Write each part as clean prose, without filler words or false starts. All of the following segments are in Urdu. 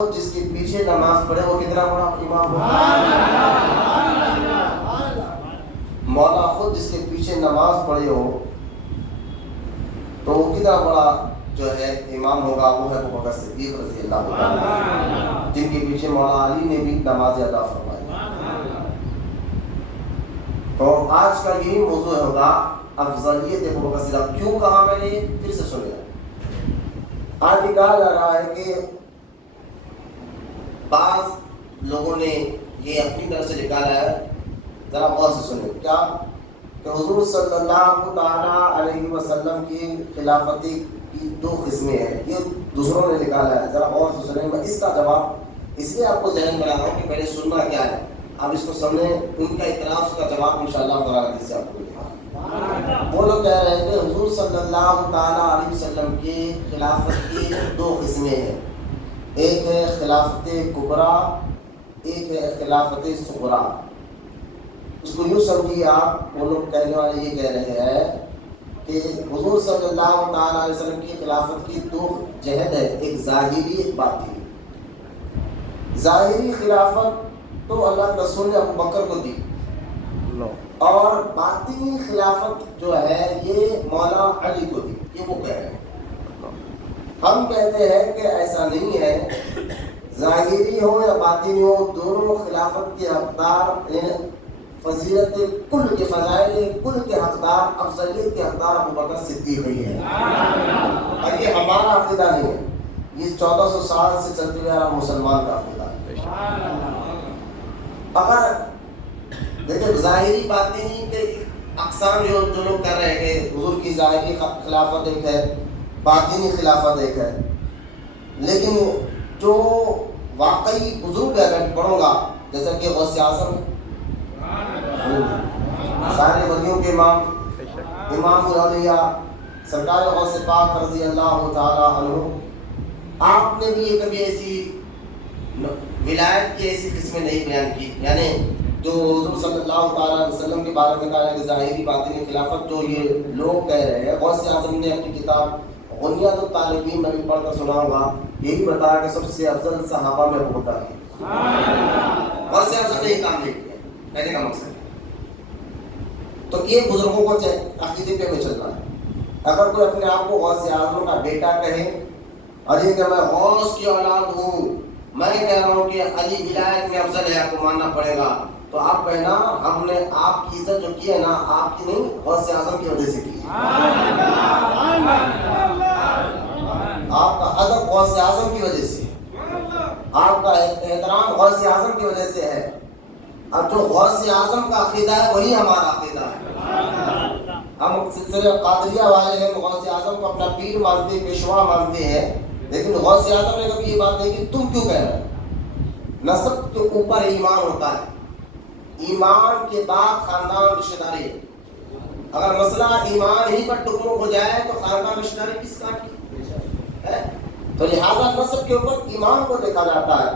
جس کے پیچھے نماز پڑھے وہ کتنا بڑا امام ہوگا؟ مولا خود جس کے پیچھے نماز پڑھے ہو تو وہ کتنا بڑا جو ہے امام ہوگا، وہ ہے ابو بکر صدیق رضی اللہ عنہ، جن کے پیچھے مولا علی نے بھی نماز ادا فرمائی۔ تو آج کا یہی موضوع ہوگا افضلیت ابو بکر صدیق۔ کیوں کہا میں نے؟ پھر سے سنیں۔ آج یہ کہا جا رہا ہے کہ بعض لوگوں نے یہ اپنی طرف سے نکالا ہے، ذرا غور سے سنیں، کیا کہ حضور صلی اللہ تعالیٰ علیہ وسلم کی خلافتی کی دو قسمیں ہیں، یہ دوسروں نے نکالا ہے، ذرا غور سے سنیں۔ میں اس کا جواب اس لیے آپ کو ذہن بنا رہا ہوں کہ پہلے سننا کیا ہے، آپ اس کو سمجھیں، ان کا اعتراض کا جواب انشاءاللہ قرآن حدیث سے آپ کو ملے۔ وہ لوگ کہہ رہے ہیں کہ حضور صلی اللہ تعالیٰ علیہ وسلم کی خلافت کی دو قسمیں ہیں، ایک ہے خلافت کبریٰ، ایک ہے خلافت صغریٰ۔ اس کو یوں سمجھیے آپ، وہ لوگ کہنے والے یہ کہہ رہے ہیں کہ حضور صلی اللہ تعالیٰ علیہ وسلم کی خلافت کی دو جہد ہے، ایک ظاہری ایک باطنی۔ ظاہری خلافت تو اللہ کے رسول نے ابو بکر کو دی، اور باطنی خلافت جو ہے یہ مولا علی کو دی، یہ وہ کہہ رہے ہیں۔ ہم کہتے ہیں کہ ایسا نہیں ہے، ظاہری ہو یا باطنی ہو، دونوں خلافت کے حقدار، فضیلت کل کے فضائل کل کے حقدار، افضلیت کے حقدار ابو بکر صدیق ہی ہے، اور یہ ہمارا عقیدہ نہیں ہے، یہ 1400 سال سے چلتے ہوئے آ مسلمان کا عقیدہ ہے۔ اگر دیکھیں ظاہری باطنی کے اقسام جو لوگ کر رہے ہیں کہ حضور کی ظاہری خلافت ایک ہے، باطنی خلافت ایک ہے، لیکن جو واقعی بزرگ ہے، میں پڑھوں گا جیسا کہ غوث اعظم، سارے ولیوں کے امام، امام الاولیاء سرکار غوث پاک رضی اللہ تعالی عنہ، آپ نے بھی یہ کبھی ایسی ولایت کی ایسی قسمیں نہیں بیان کی، یعنی جو حضور صلی اللہ تعالیٰ علیہ وسلم کے بارے میں کہا ہے کہ ظاہری باطنی خلافت، جو یہ لوگ کہہ رہے ہیں۔ غوث اعظم نے اپنی کتاب غنیۃ الطالبین میں بھی پڑھ کر سناؤں گا، یہی بتایا کہ سب سے افضل صحابہ میں ابو بکر ہے۔ غوث اعظم نے یہ کام نہیں کیا، کہنے کا مقصد ہے تو یہ بزرگوں کو عقیدے پہ میں چلنا ہے۔ اگر کوئی اپنے آپ کو غوث اعظم کا بیٹا کہے اور یہ کہ میں غوث کی اولاد ہوں، میں کہہ رہا ہوں کہ علی ولایت میں افضل ہے، آپ کو ماننا پڑے گا، تو آپ کہنا ہم نے آپ کی عزت جو کی ہے نا، آپ کی نہیں، غوث اعظم کی وجہ سے کی ہے۔ آپ کا ادب غوث اعظم کی وجہ سے، آپ کا احترام غوث اعظم کی وجہ سے ہے۔ اب جو غوث اعظم کا عقیدہ ہے وہی ہمارا عقیدہ ہے۔ ہم سلسلہ قادریہ والے ہیں، غوث اعظم کو اپنا پیر مانتے ہیں، پیشوا مانتے ہیں، لیکن غوث اعظم نے کبھی یہ بات نہیں کہ تم کیوں کہہ رہے ہو؟ نسب کے اوپر ایمان ہوتا ہے، ایمان کے بعد خاندان رشتہ داری ہے۔ اگر مسئلہ ایمان ہی پر ٹکڑوں ہو جائے تو خاندان رشتہ داری کس کام کی ہے؟ تو لہٰذا نسب کے اوپر ایمان کو دیکھا جاتا ہے،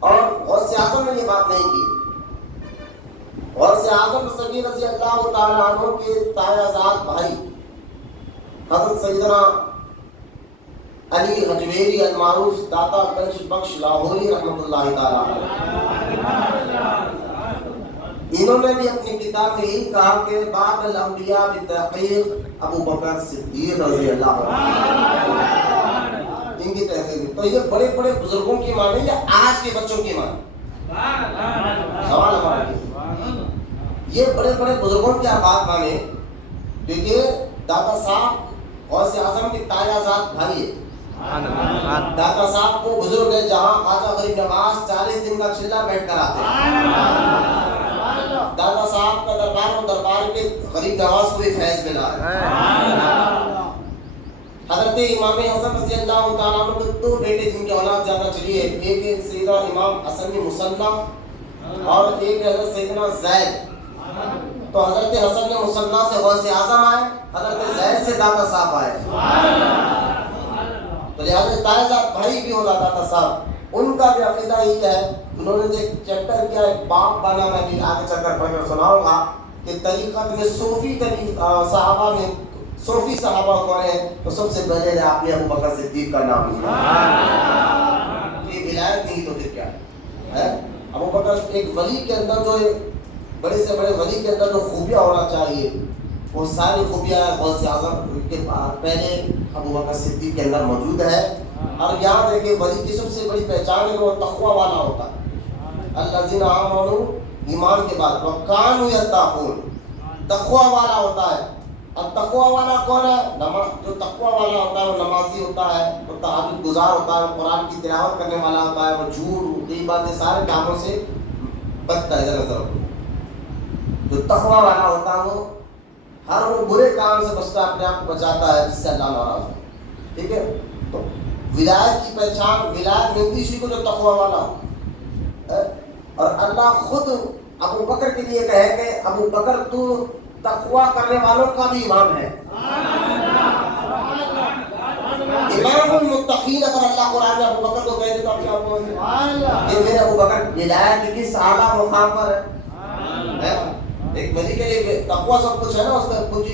اور غوث اعظم نے یہ بات نہیں کی۔ غوث اعظم صغیر رضی اللہ تعالیٰ عنہ کے تایہ زاد بھائی حضرت سیدنا علی حجویری المعروف داتا گنج بخش لاہوری رحمۃ اللہ تعالیٰ، انہوں نے بھی اپنی کتاب میں یہی کہا کہ بعد الانبیاء بالتحقیق ابو بکر صدیق رضی اللہ عنہ، ان کی تحقیق۔ تو یہ بڑے بڑے بزرگوں کی مانے یا آج کے بچوں کی مانے؟ سوال ہمارا یہ بڑے بڑے بزرگوں کی آپ بات مانے، کیونکہ دادا صاحب غوث اعظم کے تایہ زاد بھائی ہے۔ دادا صاحب وہ بزرگ ہے جہاں خواجہ غریب نواز 40 دن کا چلہ بیٹھ کر آتے ہیں۔ دادا صاحب کا دربار اور دربار کے غریب نواز کو بھی فیض ملا ہے۔ حضرت امام حسن رضی اللہ تعالیٰ عنہ کے دو بیٹے جن کی اولاد زیادہ چلی ہے، ایک ہے سیدنا امام حسن مصنف اور ایک ہے حضرت سیدنا زید۔ تو حضرت حسن مصنف سے غوث اعظم آئے، حضرت زید سے دادا صاحب آئے، تو لہٰذا تایہ زاد بھائی بھی ہوگا دادا صاحب، ان کا بھی عقیدہ یہی ہے۔ انہوں نے جو چیپٹر کیا ایک باب بنا، میں بھی آگے چل کر پڑھ کر سناؤں گا کہ طریقت میں صوفی صحابہ میں صوفی صحابہ کون ہیں، تو سب سے پہلے آپ نے ابو بکر صدیق کا نام لیا۔ بکر ایک ولی کے اندر جو بڑے سے بڑے ولی کے اندر جو خوبیاں ہونا چاہیے وہ ساری خوبیاں غوث اعظم کے پہلے ابو بکر صدیق کے اندر موجود ہے. اور یاد ہے کہ ولی کی سب سے بڑی پہچان ہے کہ وہ تقوی والا ہوتا ہے. الذین آمنوا ایمان کے بعد وکانوا یتقون تقوی والا ہوتا ہے. اب تقوی والا کون ہے؟ جو تقوی والا ہوتا ہے وہ نمازی ہوتا ہے, وہ تہجد گزار ہوتا ہے, وہ قرآن کی تلاوت کرنے والا ہوتا ہے, وہ جھوٹ غیبت سارے کاموں سے بچتا ہے. نظر جو تقوی والا ہوتا ہے وہ ہر وہ برے کام سے بچتا ہے, اپنے آپ کو بچاتا ہے جس سے اللہ ناراض ہو. ٹھیک ہے, تو ولایت کی پہچان ولایت ملتی اسی کو جو تقوی والا ہو. اور اللہ خود ابو بکر کے لیے کہے کہ ابو بکر تو تقوی کرنے والوں کا بھی امام ہے, امام المتقین. اگر اللہ قرآن میں ابو بکر کو کہہ دے تو آپ کیا بولیں کہ میرے ابو بکر ولایت کی کس اعلیٰ مقام پر ہے. ایک ولی کے لیے تقوی سب کچھ ہے نا, اس کا کچھ,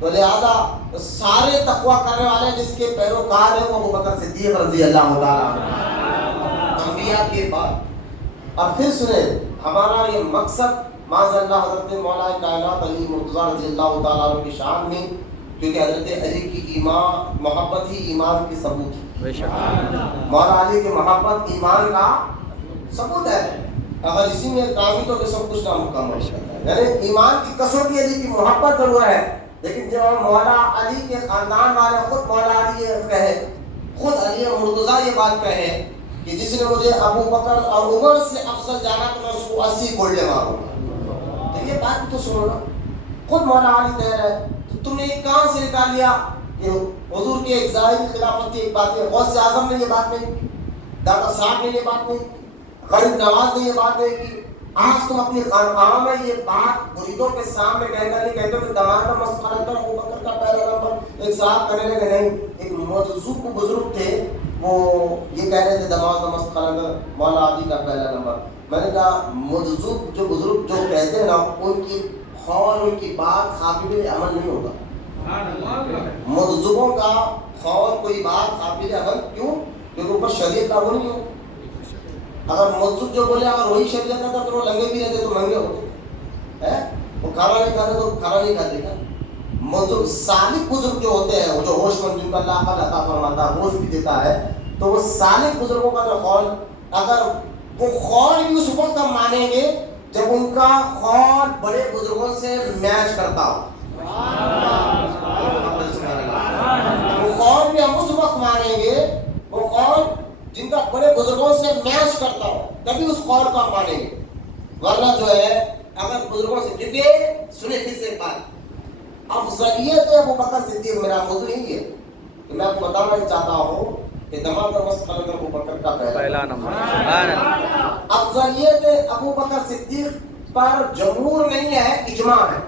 تو لہذا سارے تقوی کرنے والے جس کے پیروکار ہیں وہ ابو بکر صدیق رضی اللہ تعالیٰ انبیاء کے بعد. اور پھر سنیں ہمارا یہ مقصد معاذ اللہ حضرت مولا کائنات علی مرتضیٰ رضی اللہ تعالیٰ عنہ کی شان میں, کیونکہ حضرت علی کی ایمان محبت ہی ایمان کی ثبوت ہے. مولا علی کی محبت ایمان کا ثبوت ہے. اگر اسی میں کامی تو کہ سب کچھ نامکمل ہے. یعنی ایمان کی کسوٹی علی کی محبت ضرور ہے, لیکن جب مولا علی کے خاندان والے خود مولا علی یہ کہے, خود علی مرتضیٰ یہ بات کہے کہ جس نے مجھے ابو بکر اور عمر سے افضل جانا تو میں اس کو 80 گولڈے ماروں گا. تو یہ بات تو سنو نا, خود مولا علی کہہ رہے ہیں, تو تم نے یہ کہاں سے نکال لیا کہ حضور کی ایک ظاہری خلافت کی ایک بات ہے. غوث اعظم نے یہ بات نہیں کی, دادا صاحب نے یہ بات نہیں کی, غریب نواز نے یہ بات نہیں کی. آج تم اپنی خانقاہ میں یہ بات مریدوں کے سامنے کہہ کر یہ کہتے ہو کہ دماغ کا مسئلہ کر ابو بکر کا پہلا نمبر. ایک صاحب کہنے لگے نہیں, ایک موجود بزرگ تھے وہ یہ کہہ رہے تھے دماغ کا مسئلہ مولا علی کا پہلا نمبر. میں نے کہا موجود جو بزرگ جو کہتے ہیں نا ان کی خول ان کی بات قابل عمل نہیں ہوگا. مذہبوں کا خول کوئی بات قابل عمل کیوں؟ کیونکہ اوپر شریعت لاگو نہیں ہو. اگر مذہب جو بولے اگر وہی شریعت ہے تو وہ لنگے بھی رہتے تو مہنگے ہوتے ہیں, وہ کھانا نہیں کھاتے تو کھانا نہیں کھاتے کیا. مذہب صالح بزرگ جو ہوتے ہیں وہ جو ہوش مند جن کو اللہ عقل عطا فرماتا ہے, ہوش بھی دیتا ہے, تو وہ صالح بزرگوں کا جو قول اگر وہ قول بھی اس وقت ہم مانیں گے جب ان کا قول بڑے بزرگوں سے میچ کرتا ہو. وہ قول بھی ہم اس وقت مانیں گے وہ قول جن کا بڑے بزرگوں سے میچ کرتا ہو, تبھی اس قول کو ہم مانیں گے. ورنہ جو ہے اگر بزرگوں سے, کیونکہ سنیں پھر سے ایک بات, افضلیت ابو بکر صدیق میرا موضوع نہیں ہے کہ میں آپ کو بتانا چاہتا ہوں کہ دماغ کا مسئلہ ابو بکر کا پہلا نمبر. افضلیت ابو بکر صدیق پر جمہور نہیں ہے, اجماع ہے.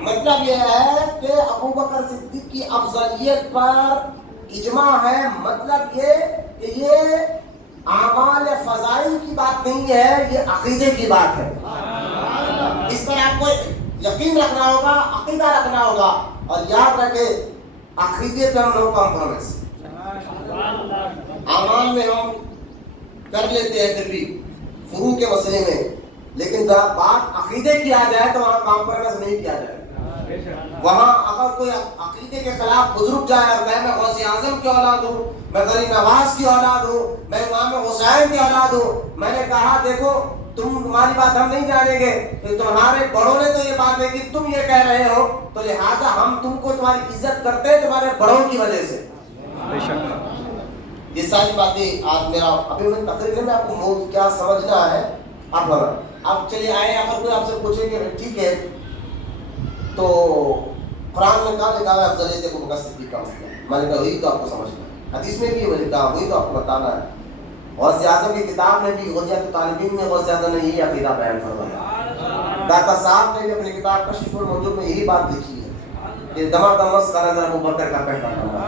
مطلب یہ ہے کہ ابو بکر صدیق کی افضلیت پر اجماع ہے. مطلب یہ کہ یہ اعمال فضائل کی بات نہیں ہے, یہ عقیدے کی بات ہے. اس پر آپ کو یقین رکھنا ہوگا, عقیدہ رکھنا ہوگا, اور یاد رکھے عقیدے پہ ہم نو کمپرومائز. اعمال میں ہم کر لیتے ہیں پھر بھی فروع کے مسئلے میں, لیکن جب بات عقیدے کی آ جائے تو وہاں کمپرومائز نہیں کیا جائے. وہاں اگر کوئی عقیدے کے خلاف بزرگ جائے اور میں غوث اعظم کی اولاد ہوں, میں غریب نواز کی اولاد ہوں, میں امام حسین کی اولاد ہوں, میں نے کہا دیکھو تمہاری بات ہم نہیں جانیں گے, تمہارے بڑوں نے تو یہ بات ہے کہ تم یہ کہہ رہے ہو, تو لہٰذا ہم تم کو تمہاری عزت کرتے ہیں تمہارے بڑوں کی وجہ سے. یہ ساری باتیں آج میرا ابھی میں تقریر میں آپ کو کیا سمجھنا ہے. اب چلیے آئے, اگر کوئی آپ سے پوچھے کہ ٹھیک ہے تو قرآن میں کہاں لکھا ہے افضلیت ابو بکر صدیق کا مسئلہ, میں نے کہا وہی تو آپ کو سمجھنا ہے. حدیث میں بھی وہی کہا, وہی تو آپ کو بتانا ہے. غوث اعظم کی کتاب میں بھی غوثیت طالبین میں غوث اعظم نے یہی عقیدہ بیان فرمایا. داتا صاحب نے بھی اپنی کتاب کشف الموجود میں یہی بات لکھی ہے کہ دما دمس کا نظر ابو بکر کا پہلا نمبر.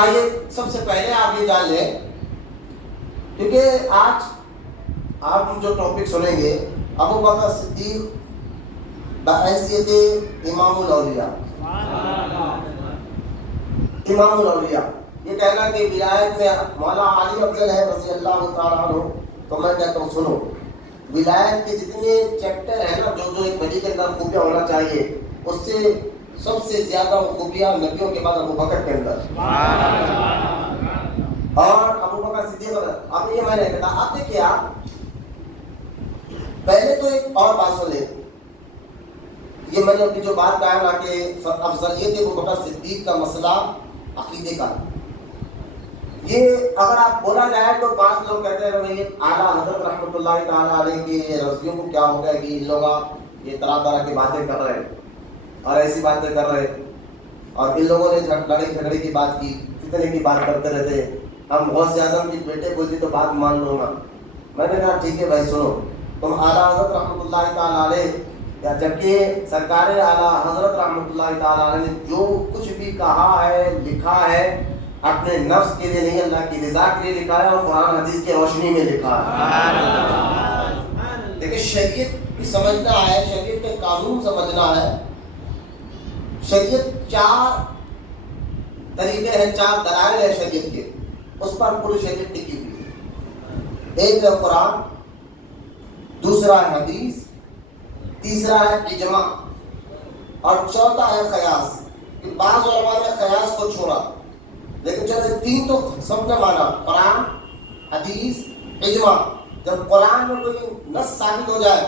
آئیے سب سے پہلے آپ یہ جان لیں, کیونکہ آج آپ جو ٹاپک سنیں گے ابو بکر صدیق بحیثیت امام الاولیاء. امام الاولیاء یہ کہنا کہ ولایت میں مولا علی افضل ہے رضی اللہ تعالیٰ عنہ, تو میں کہتا ہوں سنو، ولایت کے جتنے چیپٹر ہیں نا، جو ایک ولی کے اندر خوبیاں ہونا چاہیے، اس سے سب سے زیادہ خوبیاں نبیوں کے بعد ابو بکر کے اندر، اور ابو بکر صدیق۔ اب یہ میں نے کہا، آپ دیکھیے، آپ پہلے تو ایک اور بات سن لیں، یہ میں نے اپنی جو بات کہا نا کہ افضلیت ابو بکر صدیق کا مسئلہ عقیدے کا، یہ اگر آپ بولا جائے تو بعض لوگ کہتے ہیں بھائی اعلیٰ حضرت رحمۃ اللہ تعالیٰ علیہ کے رضیوں کو کیا ہو گیا کہ ان لوگ یہ طرح طرح کی باتیں کر رہے ہیں اور ایسی باتیں کر رہے ہیں، اور ان لوگوں نے لڑائی جھگڑے کی بات کی، فتنے کی بات کرتے رہتے، ہم غوث اعظم کے بیٹے بولتی تو بات مان لوں گا۔ میں نے کہا ٹھیک ہے بھائی سنو، تم اعلیٰ حضرت رحمۃ اللہ تعالیٰ علیہ، یا جبکہ سرکار اعلیٰ حضرت رحمۃ اللہ تعالیٰ علیہ نے جو کچھ بھی کہا ہے، لکھا ہے، اپنے نفس کے لیے نہیں، اللہ کی رضا کے لیے لکھا ہے، اور قرآن حدیث کی روشنی میں لکھا ہے۔ دیکھیں شریعت کی سمجھنا ہے، شریعت کے قانون سمجھنا ہے۔ شریعت 4 طریقے ہیں، 4 دلائل ہیں شریعت کے، اس پر پوری شریعت ٹکی ہوئی ہے۔ ایک ہے قرآن، دوسرا ہے حدیث، تیسرا ہے اجماع، اور چوتھا ہے قیاس۔ بعض علماء نے قیاس کو چھوڑا، لیکن چلے 3 تو سب نے مانا، قرآن، حدیث، اجماع۔ جب قرآن میں کوئی نص ثابت ہو جائے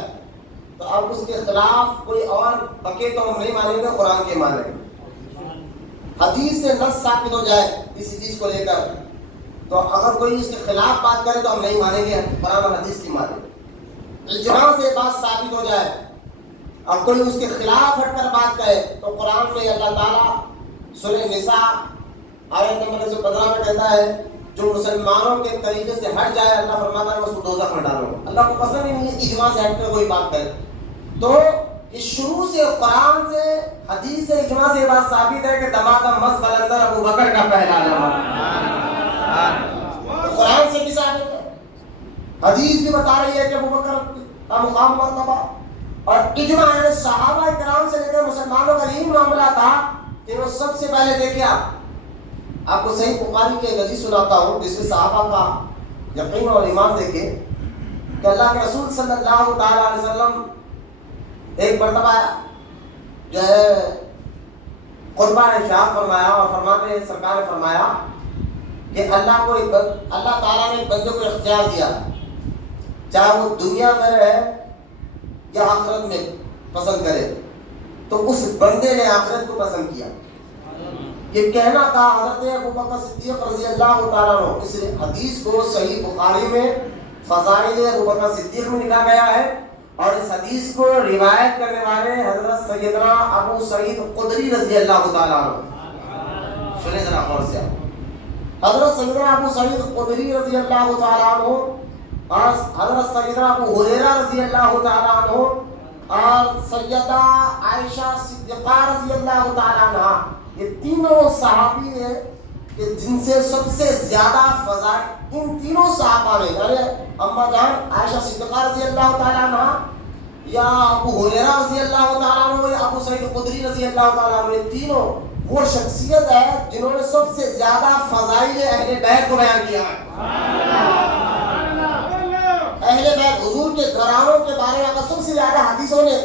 تو اب اس کے خلاف کوئی اور بکے تو ہم نہیں مانیں گے، قرآن کے مانیں گے۔ حدیث سے نص ثابت ہو جائے کسی چیز کو لے کر، تو اگر کوئی اس کے خلاف بات کرے تو ہم نہیں مانیں گے، قرآن اور حدیث کی مانیں گے۔ اجماع سے بات ثابت ہو جائے اور کوئی اس کے خلاف ہٹ کر بات کرے تو قرآن میں اللہ تعالیٰ سورہ نساء آیت نمبر 115 میں کہتا ہے جو مسلمانوں کے طریقے سے ہٹ جائے، اللہ فرماتا ہے اس کو دوزخ میں ڈالو۔ اللہ کو پسند ہی نہیں ہے اجماع سے ہٹ کر کوئی بات کرے۔ تو یہ شروع سے قرآن سے، حدیث سے، اجماع سے بات ثابت ہے کہ دماغ مس قلندر ابو بکر کا پہلا نام، قرآن سے بھی ثابت ہے، حدیث بھی بتا رہی ہے کہ ابو بکر کا مقام مرتبہ، اور اجماع ہے صحابہ کرام سے لے کر مسلمانوں کا یہی معاملہ تھا کہ وہ سب سے پہلے دیکھیں، آپ کو صحیح بخاری کے حدیث سناتا ہوں جس میں صحابہ کا یقین اور ایمان دیکھیں کہ اللہ کے رسول صلی اللہ تعالیٰ علیہ وسلم ایک مرتبہ جو ہے قربان شاہ فرمایا، اور فرماتے ہیں سرکار نے فرمایا کہ اللہ تعالیٰ نے ایک بندے کو اختیار دیا، چاہے وہ دنیا میں رہے یا آخرت میں پسند کرے، تو اس بندے نے آخرت کو پسند کیا۔ یہ کہنا تھا حضرت ابو بکر صدیق رضی اللہ تعالیٰ عنہ۔ اس حدیث کو صحیح بخاری میں فضائل ابو بکر صدیق میں لکھا گیا ہے، اور اس حدیث کو روایت کرنے والے حضرت سیدنا ابو سعید خدری رضی اللہ تعالیٰ عنہ، سنیں ذرا غور سے، حضرت سیدنا ابو سعید خدری رضی اللہ تعالیٰ عنہ اور حضرت سیدنا ابو ہریرہ رضی اللہ تعالیٰ عنہ اور سیدہ عائشہ صدیقہ رضی اللہ تعالیٰ عنہ، یہ تینوں صحابی ہیں کہ جن سے سب سے زیادہ فضائل ان تینوں صحابہ میں، یعنی اما جان عائشہ صدیقہ رضی اللہ تعالیٰ عنہ، یا ابو ہریرہ رضی اللہ تعالیٰ عنہ، یا ابو سعید خدری رضی اللہ تعالیٰ عنہ، یہ تینوں وہ شخصیت ہے جنہوں نے سب سے زیادہ فضائل اہل بیت کو بیان کیا ہے۔ اہل بیت حضور کے گھرانوں کے بارے میں اگر سب سے زیادہ حدیثوں نے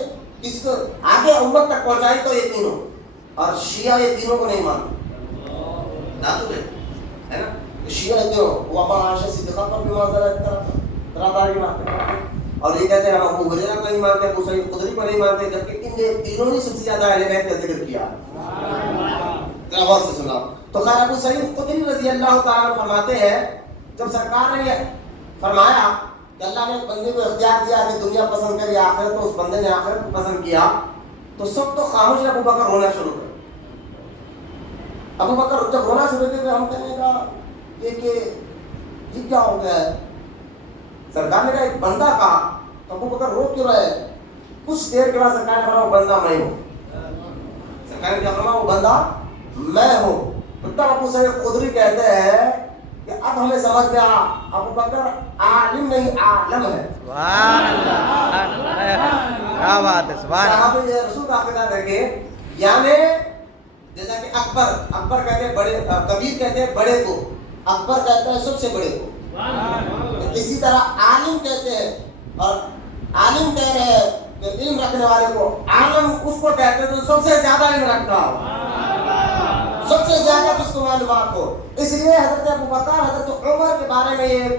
اس کو آگے امت تک پہنچائی تو یہ تینوں، اور شیعہ یہ تینوں کو نہیں مانتے، ہے نا؟ شیعہ تینوں وہ اما عائشہ صدیقہ پر بھی طرح کی بات کرتے ہیں، اور یہ کہتے ہیں ہم ابو ہریرہ کو نہیں مانتے، ابو سعید خدری کو نہیں مانتے، جبکہ ان تینوں نے سب سے زیادہ اہل بیت کا ذکر کیا۔ ذرا غور سے سنا تو خیر ابو سعید خدری رضی اللہ تعالیٰ فرماتے ہیں جب سرکار نے فرمایا کہ اللہ نے ایک بندے کو اختیار دیا کہ دنیا پسند کر یا آخرت، تو اس بندے نے آخرت کو پسند کیا، تو سب تو خاموش ابو بکر رونا شروع کر۔ ابو بکر جب رونا شروع کیا، ہم کہنے کا یہ کیا ہو گیا ہے؟ سرکار نے کہا ایک بندہ کہا، تو ابو بکر رو کیوں رہے؟ کچھ دیر کے بعد سرکار نے فرمایا وہ بندہ میں ہوں۔ سرکار نے کیا فرمایا وہ بندہ میں ہوں۔ تب ابو سعید خدری کہتے ہیں کہ اب ہمیں سمجھ گیا ابو بکر عالم نہیں عالم ہے۔ سبحان اللہ، کیا بات ہے، سبحان اللہ۔ صحابہ رسول کا عقیدہ ہے کہ یعنی جیسا کہ اکبر کہتے ہیں بڑے، کبیر کہتے ہیں بڑے کو، اکبر کہتا ہے سب سے بڑے کو، اسی طرح عالم کہتے ہیں، اور عالم کہہ رہے ہیں کہ علم رکھنے والے کو عالم اس کو کہتے ہیں جو سب سے زیادہ علم رکھتا ہو، سب سے زیادہ جس کو معلومات ہو۔ اس لیے حضرت ابوبکر، حضرت عمر کے بارے میں یہ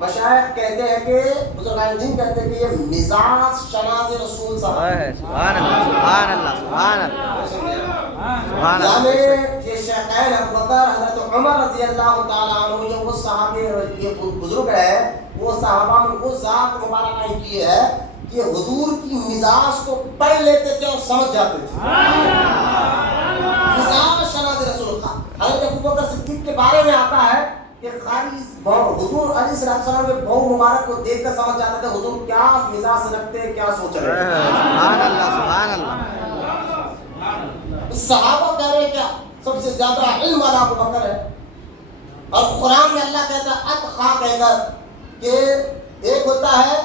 مشائخ کہتے ہیں کہ بزرگان دین کہتے ہیں کہ یہ مزاج شناز رسول صاحب ہے۔ سبحان اللہ سبحان اللہ سبحان اللہ سبحان یعنی اللہ۔ یہ شیخین ابوبکر، حضرت عمر رضی اللہ تعالیٰ عنہ، یہ وہ صحابی، یہ بزرگ ہے، وہ صحابہ میں وہ ذات مبارکہ کی ہے کہ حضور کی مزاج کو پڑھ لیتے تھے اور سمجھ جاتے تھے۔ مزاج شناز رسول کا حضرت ابوبکر صدیق کے بارے میں آتا ہے کہ خالی حضور علیہ السلام کے بہو مبارک کو دیکھ کر سمجھ جاتے تھے حضور کیا مزاج سے رکھتے ہیں، کیا سوچ رہے ہیں۔ سبحان اللہ سبحان اللہ۔ صحابہ کہہ رہے ہیں کیا سب سے زیادہ علم والا ابوبکر ہے، اور قرآن میں اللہ کہتا ہے اتقا کہہ کر کہ ایک ہوتا ہے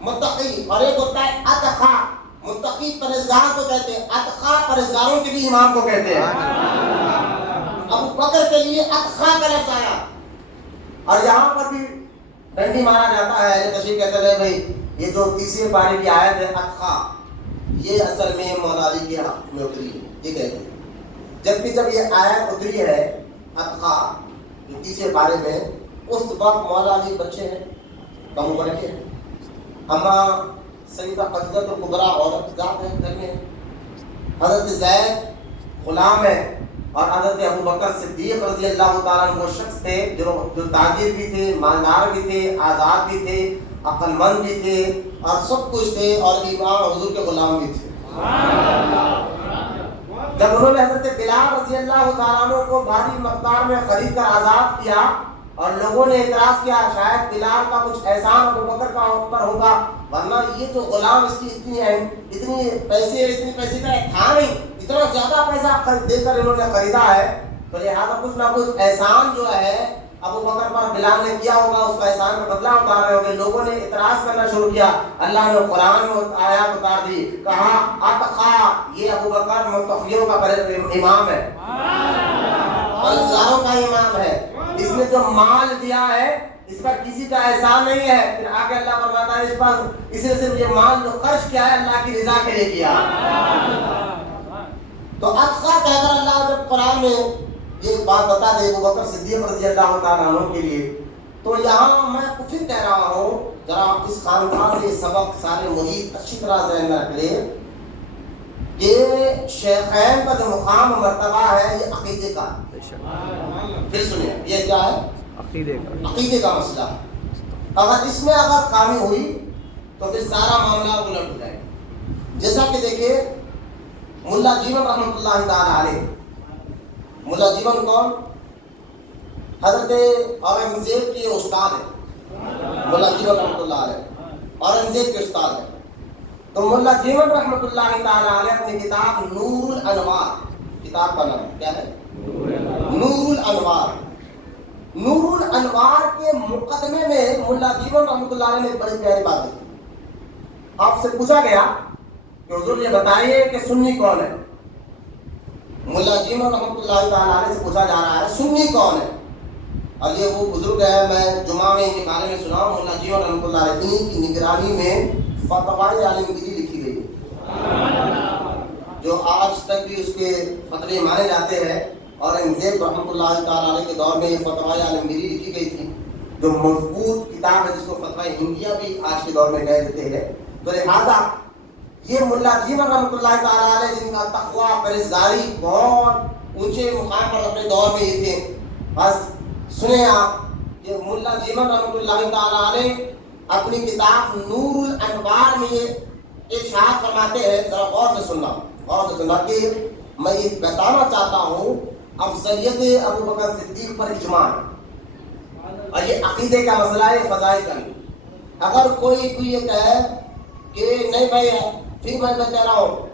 متقی اور ایک ہوتا ہے اتقا۔ متقی پرہیزگار کو کہتے ہیں، اتقا پرہیزگاروں کے بھی امام کو کہتے ہیں۔ ابوبکر کے لیے اتقا کا لفظ آیا، اور یہاں پر بھی ڈنڈی مارا جاتا ہے۔ تشریح کہتے ہیں بھائی یہ جو تیسری پارے کی آیت ہے اتقا، یہ اصل میں مولا علی کے حق میں اتری ہے، یہ کہتے ہیں۔ جبکہ جب یہ آیت اتری ہے اتقا تیسرے پارے میں، اس وقت مولا علی بچے ہیں، کم عمر کے ہیں، اما سیدہ خدیجہ کبریٰ عورت ذات ہے گھر میں، حضرت زید غلام ہے، اور حضرت ابوبکر صدیق رضی اللہ تعالیٰ عنہ وہ شخص تھے جو تاجر بھی تھے، مالدار بھی تھے، آزاد بھی تھے، عقل مند بھی تھے، اور سب کچھ تھے، اور امام حضور کے غلام بھی تھے۔ جب انہوں نے حضرت بلال رضی اللہ تعالیٰ عنہ کو بھاری مقدار میں خرید کر آزاد کیا، اور لوگوں نے اعتراض کیا شاید بلال کا کچھ احسان ابوبکر کا اوپر ہوگا، ورنہ یہ جو غلام اس کی اتنی پیسے کا تھا نہیں، اتنا زیادہ پیسہ دے کر انہوں نے خریدا ہے، تو لہٰذا کچھ نہ کچھ احسان جو ہے ابوبکر پر بلال نے کیا ہوگا، اس کا احسان کا بدلہ اتار رہے ہوگے۔ لوگوں نے اعتراض کرنا شروع کیا، اللہ نے قرآن میں آیات اتار دی، کہا اتقا، یہ ابوبکر متقیوں کا امام ہے، پرہیزگاروں کا امام ہے، اس نے جو مال دیا ہے اس پر کسی کا احسان نہیں ہے۔ پھر آگے اللہ فرماتا ہے اس پر اس نے صرف یہ مال جو خرچ کیا ہے اللہ کی رضا کے لیے کیا۔ تو اتقا کہہ کر اللہ جب قرآن میں یہ بات بتا دے ابوبکر صدیق رضی اللہ تعالیٰ عنہ کے لیے، تو یہاں میں پھر کہہ رہا ہوں ذرا اس خانقاہ سے سبق سارے مرید اچھی طرح ذہن میں رکھ لیں کہ شیخین کا جو مقام و مرتبہ ہے یہ عقیدے کا، پھر سنیں یہ کیا ہے، عقیدے کا مسئلہ۔ اگر اس میں اگر خامی ہوئی تو پھر سارا معاملہ الٹ ہو جائے گا۔ جیسا کہ دیکھیے ملا جیون رحمۃ اللہ تعالیٰ علیہ، ملا جیون کون؟ حضرت اورنگزیب کے استاد ہیں، ملا جیون رحمۃ اللہ علیہ اورنگزیب کے استاد ہیں۔ تو ملا جیون رحمۃ اللہ تعالیٰ علیہ اپنی کتاب نور الانوار، کتاب کا نام کیا ہے؟ نور الانوار۔ نور الانوار کے مقدمے میں ملا جیون رحمۃ اللہ علیہ نے بڑی پیاری بات کی۔ آپ سے پوچھا گیا کہ حضور یہ بتائیے کہ سنی کون ہے؟ ملا جیون رحمۃ اللہ تعالیٰ علیہ سے پوچھا جا رہا ہے سنی کون ہے؟ اور یہ وہ بزرگ ہے، میں جمعہ میں ان کے بارے میں سنا ہوں، ملا جیون رحمۃ اللہ علیہ کی نگرانی میں فتوائے عالمگیری لکھی گئی ہے، جو آج تک بھی اس کے فتوے مانے جاتے ہیں۔ اور اورنگزیب رحمۃ اللہ تعالیٰ علیہ کے دور میں یہ فتوائے عالمگیری لکھی گئی تھی، جو مضبوط کتاب ہے جس کو فتوائے ہندیہ بھی آج کے دور میں کہہ دیتے ہیں۔ تو لہٰذا یہ ملا جیون رحمۃ اللہ تعالیٰ علیہ جن کا تقویٰ پرہیزگاری بہت اونچے مقام پر اپنے دور میں یہ تھے، بس سنیں آپ کہ ملا جیون رحمۃ اللہ تعالیٰ علیہ اپنی کتاب نور الانوار میں یہ ارشاد فرماتے ہیں، ذرا غور سے سننا کہ میں یہ بتانا چاہتا ہوں افضلیت ابوبکر صدیق پر اجماع ہے، اور یہ عقیدے کا مسئلہ ہے، فضائل کا نہیں۔ اگر کوئی یہ کہے کہ نہیں بھائی، پھر میں کہہ رہا ہوں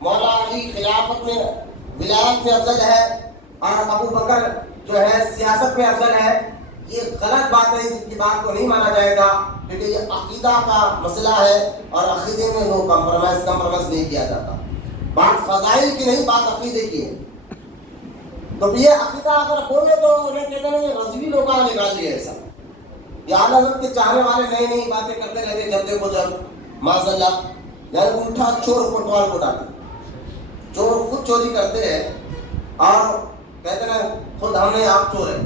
مولا علی خلافت میں ولایت میں افضل ہے اور ابوبکر جو ہے سیاست میں افضل ہے، یہ غلط بات ہے، اس کی بات کو نہیں مانا جائے گا، کیونکہ یہ عقیدہ کا مسئلہ ہے اور عقیدے میں نو کمپرومائز نہیں کیا جاتا۔ بات فضائل کی نہیں، بات عقیدے کی ہے۔ تو یہ عقیدہ اگر بولے تو انہیں کہتے ہیں رضوی لوگ نکال لیا ایسا، یہ اعلیٰ حضرت کے چاہنے والے نئی نئی باتیں کرتے رہتے، جب دیکھو جب معاذ اللہ، یعنی الٹا چور کوٹوال کو ڈالتے. چور خود چوری کرتے ہیں اور کہتے ہیں خود ہم نہیں، آپ چور ہیں.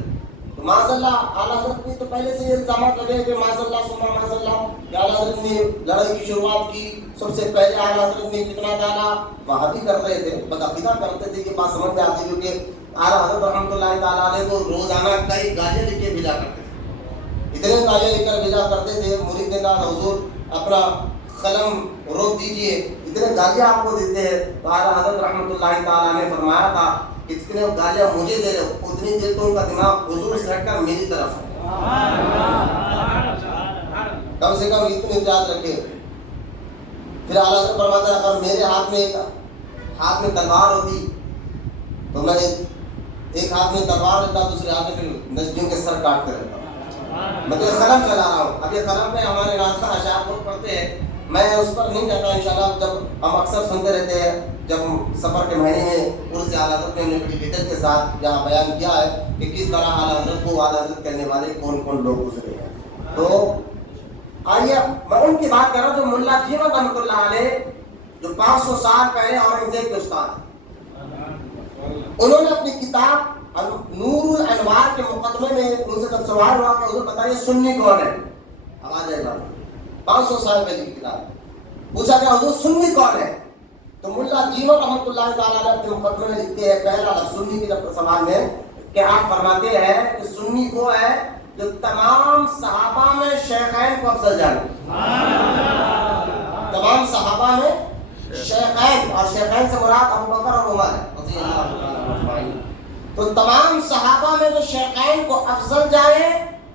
تو معاذ اللہ اعلیٰ حضرت نے تو پہلے سے یہ الزامات لگے کہ معاذ اللہ سما معاذ اللہ کہ اعلیٰ حضرت نے لڑائی کی شروعات کی، سب سے پہلے اعلیٰ حضرت نے فتنہ ڈالا. وہابی کر رہے تھے، بدعقیدہ کرتے تھے، یہ بات سمجھ میں آتی، کیونکہ اعلیٰ حضرت رحمۃ اللہ تعالیٰ علیہ کو روزانہ کئی گالیاں لکھ کے بھیجا کرتے تھے. اتنے گالیاں لکھ کر بھیجا کرتے تھے، مرید نے کہا حضور اپنا قلم روک دیجئے، اتنے گالیاں آپ کو دیتے ہیں. تو اعلیٰ حضرت رحمۃ اللہ تعالیٰ نے فرمایا تھا اتنے گالیاں مجھے دے رہے ہو، اتنی دیر تو ان کا دماغ حضور سے ہٹ کر میری طرف ہے. کم سے کم اتنی یاد رکھے. پھر اعلیٰ حضرت فرماتا ہے اگر میرے ہاتھ میں تلوار ہوتی تو میں ایک ہاتھ میں تلوار رہتا، دوسرے ہاتھ میں پھر نجدیوں کے سر کاٹتے رہتا. میں تو قلم چلا رہا ہوں. اب یہ قلم پہ ہمارے راستہ اشعار بہت پڑھتے ہیں، میں اس پر نہیں جاتا. انشاءاللہ جب ہم اکثر سنتے رہتے ہیں، جب سفر کے مہینے میں عرس اعلیٰ حضرت نے اپنے ڈیٹیل کے ساتھ یہاں بیان کیا ہے کہ کس طرح اعلیٰ حضرت کو اعلیٰ حضرت کہنے والے کون کون لوگ گزرے ہیں. تو آئیے میں ان کی بات کر رہا ہوں جو ملا جیون رحمۃ اللہ علیہ، جو 500 سال پہلے اورنگزیب کے استاد ہیں. انہوں نے اپنی کتاب نور الانوار کے مقدمے میں ان سے جب سوال ہوا کہ حضور بتائیے سنی کون ہے، اب آ جائے گا 500 سال پہلے کی کتاب، پوچھا کہ حضور سنی کون ہے. تو ملا جیون رحمۃ اللہ تعالیٰ نے اپنے مقدمے میں لکھتے ہیں پہلا سنی کے جب سوال میں کہ آپ فرماتے ہیں کہ سنی وہ ہے جو تمام صحابہ میں شیخین کو افضل جانے. تمام صحابہ میں شیخین، اور شیخین سے مراد ابو بکر اور عمر ہے رضی اللہ عنہ. تو تمام صحابہ میں جو شیخین کو افضل جائے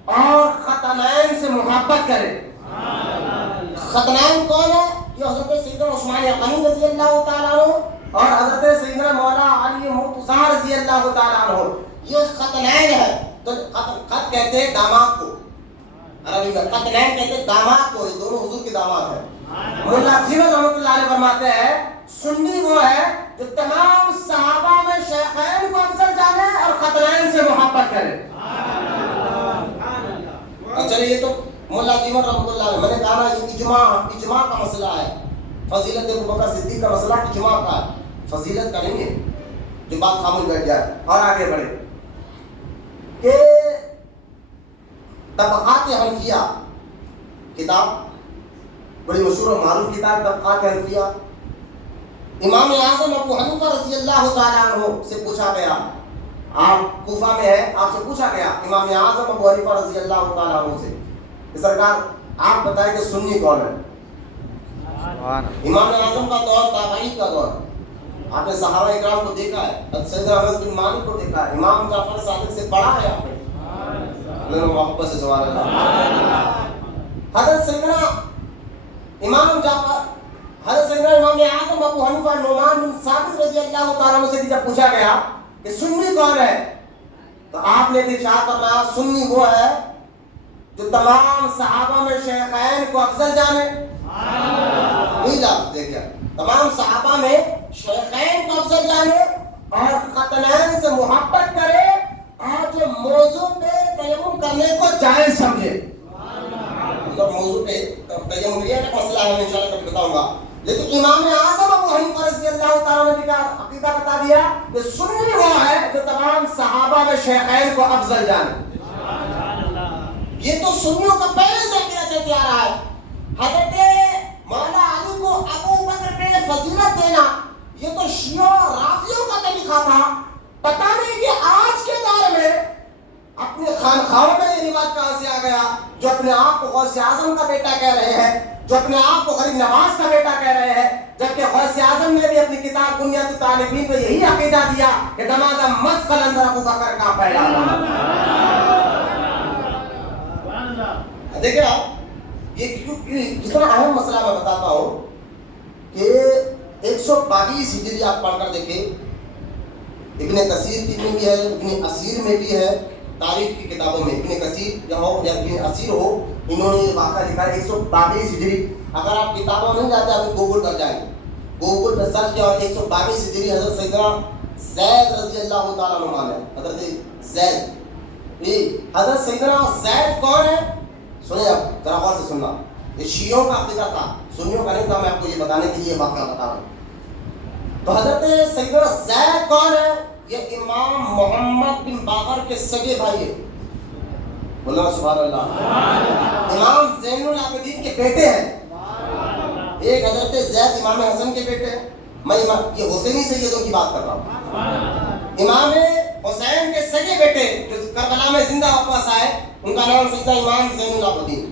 اور ختنین سے محبت کرے. ختنین کون ہے؟ یہ حضرت سیدنا عثمان غنی رضی اللہ تعالیٰ عنہ اور حضرت سیدنا مولا علی مرتضیٰ رضی اللہ تعالیٰ عنہ. یہ ختنین ہے. تو خط کہتے ہیں داماد کو، عربی میں ختنین کہتے ہیں داماد کو، یہ دونوں حضور کے داماد ہیں. مولا جیون رحمۃ اللہ علیہ فرماتے ہیں سنی وہ ہے جو تمام صحابہ میں شیخین کو افضل جانے اور ختنین سے محبت کرے. چلیے یہ تو مولا جیون رحمۃ اللہ علیہ، میں نے کہا یہ اجماع کا مسئلہ ہے. فضیلت ابوبکر صدیق کا مسئلہ اجماع کا ہے، فضیلت کا نہیں ہے جو بات خاموش بیٹھ جائے. اور آگے بڑھے کہ طبقات حنفیہ کتاب بڑی مشہور و معروف کتاب طبقات حنفیہ، امام اعظم ابو حنیفہ رضی اللہ تعالیٰ عنہ سے پوچھا گیا، آپ کوفہ میں ہے، آپ سے پوچھا گیا امام اعظم ابو حنیفہ رضی اللہ تعالیٰ عنہ سے کہ سرکار آپ بتائیں کہ سنی کون ہے. امام اعظم کا دور تابعی کا دور، آپ نے صحابہ اکرام کو دیکھا ہے، سیدنا انس بن مالک کو دیکھا ہے، امام جعفر صادق سے پڑھا ہے آپ نے. محبت سے سوال ہے. حضرت سیدنا امام اعظم ابو حنیفہ نعمان بن ثابت رضی اللہ تعالیٰ عنہ سے بھی جب پوچھا گیا کہ سنی کون ہے تو آپ نے بھی ارشاد فرمایا سنی وہ ہے جو تمام صحابہ میں شیخین کو افضل جانے. نہیں جانتے دیکھیں، تمام صحابہ میں شیخین کو افضل جانے اور ختنین سے محبت کرے اور جو موضوع پہ تیمم کرنے کو جائز سمجھے. موضوع پہ تیمم کا مسئلہ ہے، میں انشاءاللہ کبھی بتاؤں گا. لیکن امام اعظم ابو حنیفہ رضی اللہ تعالیٰ نے عقیدہ بتا دیا کہ سنی وہ ہے جو تمام صحابہ میں شیخین کو افضل جانے. یہ تو سنیوں کا پہلے سے عقیدہ چلتے آ رہا ہے. حضرت مولا علی کو ابو بکر پہ فضیلت دینا یہ تو شیعہ رافضیوں کا طریقہ تھا. پتہ نہیں کہ آج کے دور میں اپنے خانخواہوں میں یہ رواج کہاں سے آ گیا، جو اپنے آپ کو غوث اعظم کا بیٹا کہہ رہے ہیں، جو اپنے آپ کو غریب نواز کا بیٹا کہہ رہے ہیں، جبکہ غوث اعظم نے بھی اپنی کتاب بنیاد الطالبین میں یہی عقیدہ دیا کہ دمادم مسقل اندر ابو بکر کا پہلا تھا. دیکھیں آپ یہ کتنا اہم مسئلہ میں بتاتا ہوں کہ 122 ہجری آپ پڑھ کر دیکھیں، ابن کثیر کی میں بھی ہے، ابن اسیر میں بھی ہے، تاریخ کی کتابوں میں ابن کثیر یا ہو یا ابن اسیر ہو، انہوں نے یہ واقعہ لکھا ہے 122 ہجری. اگر آپ کتابوں نہیں جاتے ابھی گوگل پر جائیں، گوگل پر سرچ کیا اور 122 ہجری حضرت سیدنا زید رضی اللہ تعالیٰ عنہ ہے. حضرت زید، حضرت سیدنا زید کون ہے؟ ذرا غور سے سننا. یہ شیعوں کا عقیدہ تھا, سنیوں کا نہیں تھا. میں آپ کو یہ بتانے کے لیے واقعہ بتا رہا ہوں. تو حضرت سیدنا زید کون ہے؟ یہ امام محمد بن باقر کے سگے بھائی ہیں. بولو سبحان اللہ. امام زین العابدین کے بیٹے ہیں. ایک حضرت زید امام حسن کے بیٹے ہیں. میں یہ حسینی سیدوں کی بات کر رہا ہوں. امام حسین کے سگے بیٹے جو کربلا میں زندہ واپس آئے, ان کا نام سیدنا امام زین العابدین.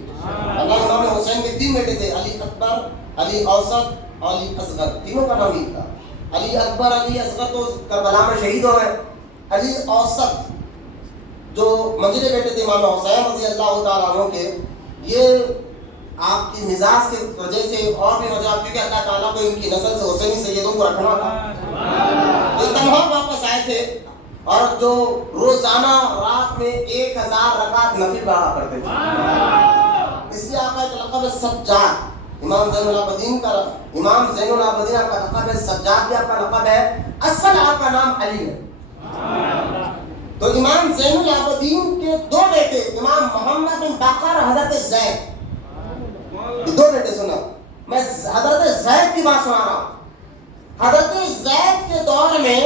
اللہ امام حسین کے 3 بیٹے تھے, علی اکبر, علی اوسط, علی اصغر. تینوں کا نام یہ تھا. علی اکبر, علی اصغر تو کربلا میں شہید ہو گئے. علی اوسط جو منجلے بیٹے تھے امام حسین رضی اللہ تعالیٰ عنہ کے, یہ آپ کی مزاج کی وجہ سے اور بھی وجہ, کیونکہ اللہ تعالیٰ کو ان کی نسل سے حسینی سیدوں کو رکھنا تھا. یہ تنہا واپس آئے تھے اور جو روزانہ رات میں 1000 رکعت نفل پڑھا کرتے تھے. اس لیے آپ کا ایک لقب ہے سجاد. امام زین العابدین کا امام زین العابدین آپ کا لقب ہے سجاد, بھی آپ کا لقب ہے. اصل آپ کا نام علی ہے. تو امام زین العابدین کے 2 بیٹے امام محمد بن باقر, حضرت زید, 2 بیٹے. سنا, میں حضرت زید کی بات سنا رہا ہوں. حضرت زید کے دور میں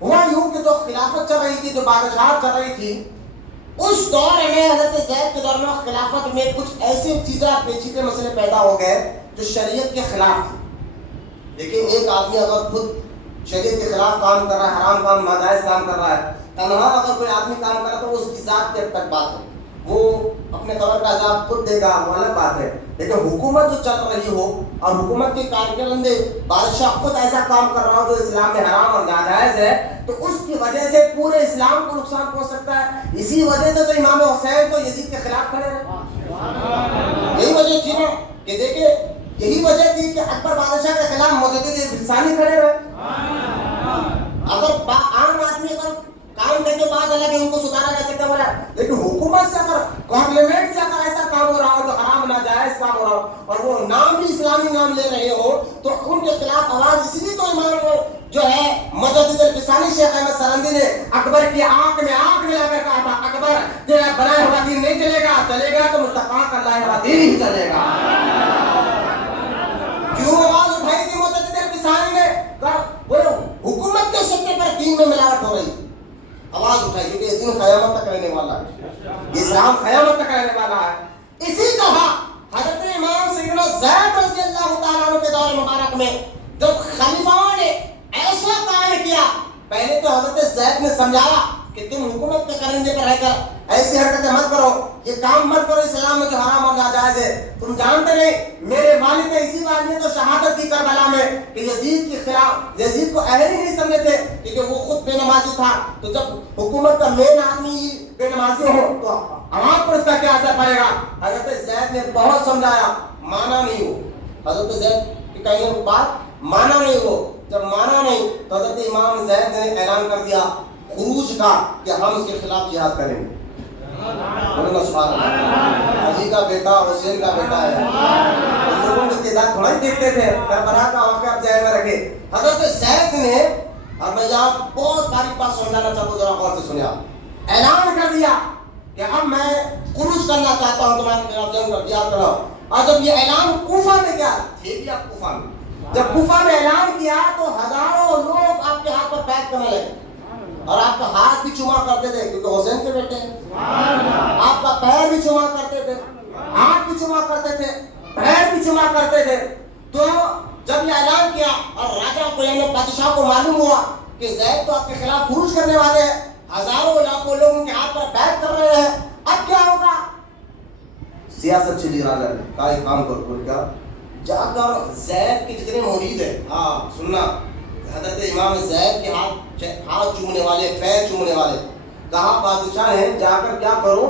ہوا یوں کہ جو خلافت چل رہی تھی, جو بادشاہت چل رہی تھی, اس دور میں حضرت زید کے دور میں خلافت میں کچھ ایسے چیزیں پیچیدے مسئلے پیدا ہو گئے جو شریعت کے خلاف تھے. لیکن ایک آدمی اگر خود شریعت کے خلاف کام کر رہا ہے, حرام کام, ناجائز کام کر رہا ہے, تنہا اگر کوئی آدمی کام کر رہا ہے تو اس کی ذات کی تک بات ہے, وہ اپنے قبر کا عذاب خود دے گا, وہ الگ بات ہے. لیکن حکومت جو چل رہی ہو اور حکومت کے کارکردے بادشاہ خود ایسا کام کر رہا ہو جو اسلام میں حرام اور ناجائز ہے, تو اس کی وجہ سے پورے اسلام کو نقصان پہنچ سکتا ہے. اسی وجہ سے تو امام حسین تو یزید کے خلاف کھڑے رہے. یہی وجہ تھی نا کہ دیکھیں, یہی وجہ تھی کہ اکبر بادشاہ کے خلاف مجدد فسانی کھڑے رہے. اگر عام آدمی اگر کام کرنے کے بعد اللہ کہ ان کو سدھارا جا سکتا ہے, لیکن حکومت سے اگر گورنمنٹ سے اگر ایسا کام ہو رہا ہو جو حرام ناجائز کام ہو رہا ہو اور وہ نام بھی اسلامی نام لے رہے ہو, تو ان کے خلاف آواز. اسی لیے تو امام کو جو ہے مجدد الفسانی شیخ احمد سرندی نے اکبر کی آنکھ میں آنکھ ملا کر کہا تھا, اکبر تیرا بنایا ہوا دین نہیں چلے گا, چلے گا تو مصطفیٰ کا لایا ہوا دین ہی چلے گا. کیوں آواز اٹھائی تھی مجدد الفسانی نے؟ بولو حکومت کے سطح پر دین میں ملاوٹ ہو رہی, آواز اٹھائی, کیونکہ یہ دین قیامت تک رہنے والا ہے, اسلام قیامت تک رہنے والا ہے. اسی طرح حضرت امام سیدنا زید رضی اللہ تعالیٰ عنہ کے دور مبارک میں جب خلیفاؤں نے ایسا کام کیا, پہلے تو حضرت زید نے سمجھایا کہ تم حکومت کے کرندے پر رہ کر ایسی حرکتیں مت کرو, یہ کام مت کرو اسلام میں جو حرام اور ناجائز ہے. تم جانتے نہیں میرے والد نے اسی بات میں تو شہادت دی کربلا میں کہ یزید کے خلاف, یزید کو اہل ہی نہیں سمجھے تھے کیونکہ وہ خود بے نمازی تھا. تو جب حکومت کا مین آدمی بے نمازی ہو تو عوام پر اس کا کیا اثر پڑے گا. حضرت زید نے بہت سمجھایا, مانا نہیں ہو. حضرت زید کی کہنے کی بات مانا نہیں ہو. جب مانا نہیں تو حضرت امام زید نے اعلان کر دیا خروج کا کہ ہم اس کے خلاف جہاد کریں گے. علی کا بیٹا حسین کا بیٹا ہے, لوگوں کی تعداد تھوڑا ہی دیکھتے تھے. کربلا کا واقعہ آپ ذہن میں رکھے. حضرت زید نے, اور میں یہاں بہت باریک بات سمجھانا چاہتا ہوں, ذرا غور سے سنیا, اعلان کر دیا کہ اب میں خروج کرنا چاہتا ہوں, تمہارے خلاف جنگ کر دیا کرو. اور جب یہ اعلان کوفہ میں کیا تھے بھی, آپ کوفہ میں جب کوفہ میں اعلان کیا تو ہزاروں لوگ آپ کے ہاتھ پر بیعت کرنے لگے اور آپ کا ہاتھ بھی چوما کرتے تھے کیونکہ حسین کے بیٹے ہیں. آپ کا پیر بھی چوما کرتے تھے, ہاتھ بھی چوما کرتے تھے, پیر بھی چوما کرتے تھے. تو جب یہ اعلان کیا اور راجہ کو یعنی بادشاہ کو معلوم ہوا کہ زید تو آپ کے خلاف خروج کرنے والے ہیں, ہزاروں لاکھوں لوگ ان کے ہاتھ پر بیعت کر رہے ہیں, اب کیا ہوگا؟ سیاست چلی. راجہ نے کہا ایک کام کرو, کیا جا کر زید کے جتنے مرید ہیں, ہاں سننا, حضرت امام زید کے ہاتھ چومنے والے, پیر چومنے والے, کہا بادشاہ ہے جا کر کیا کرو,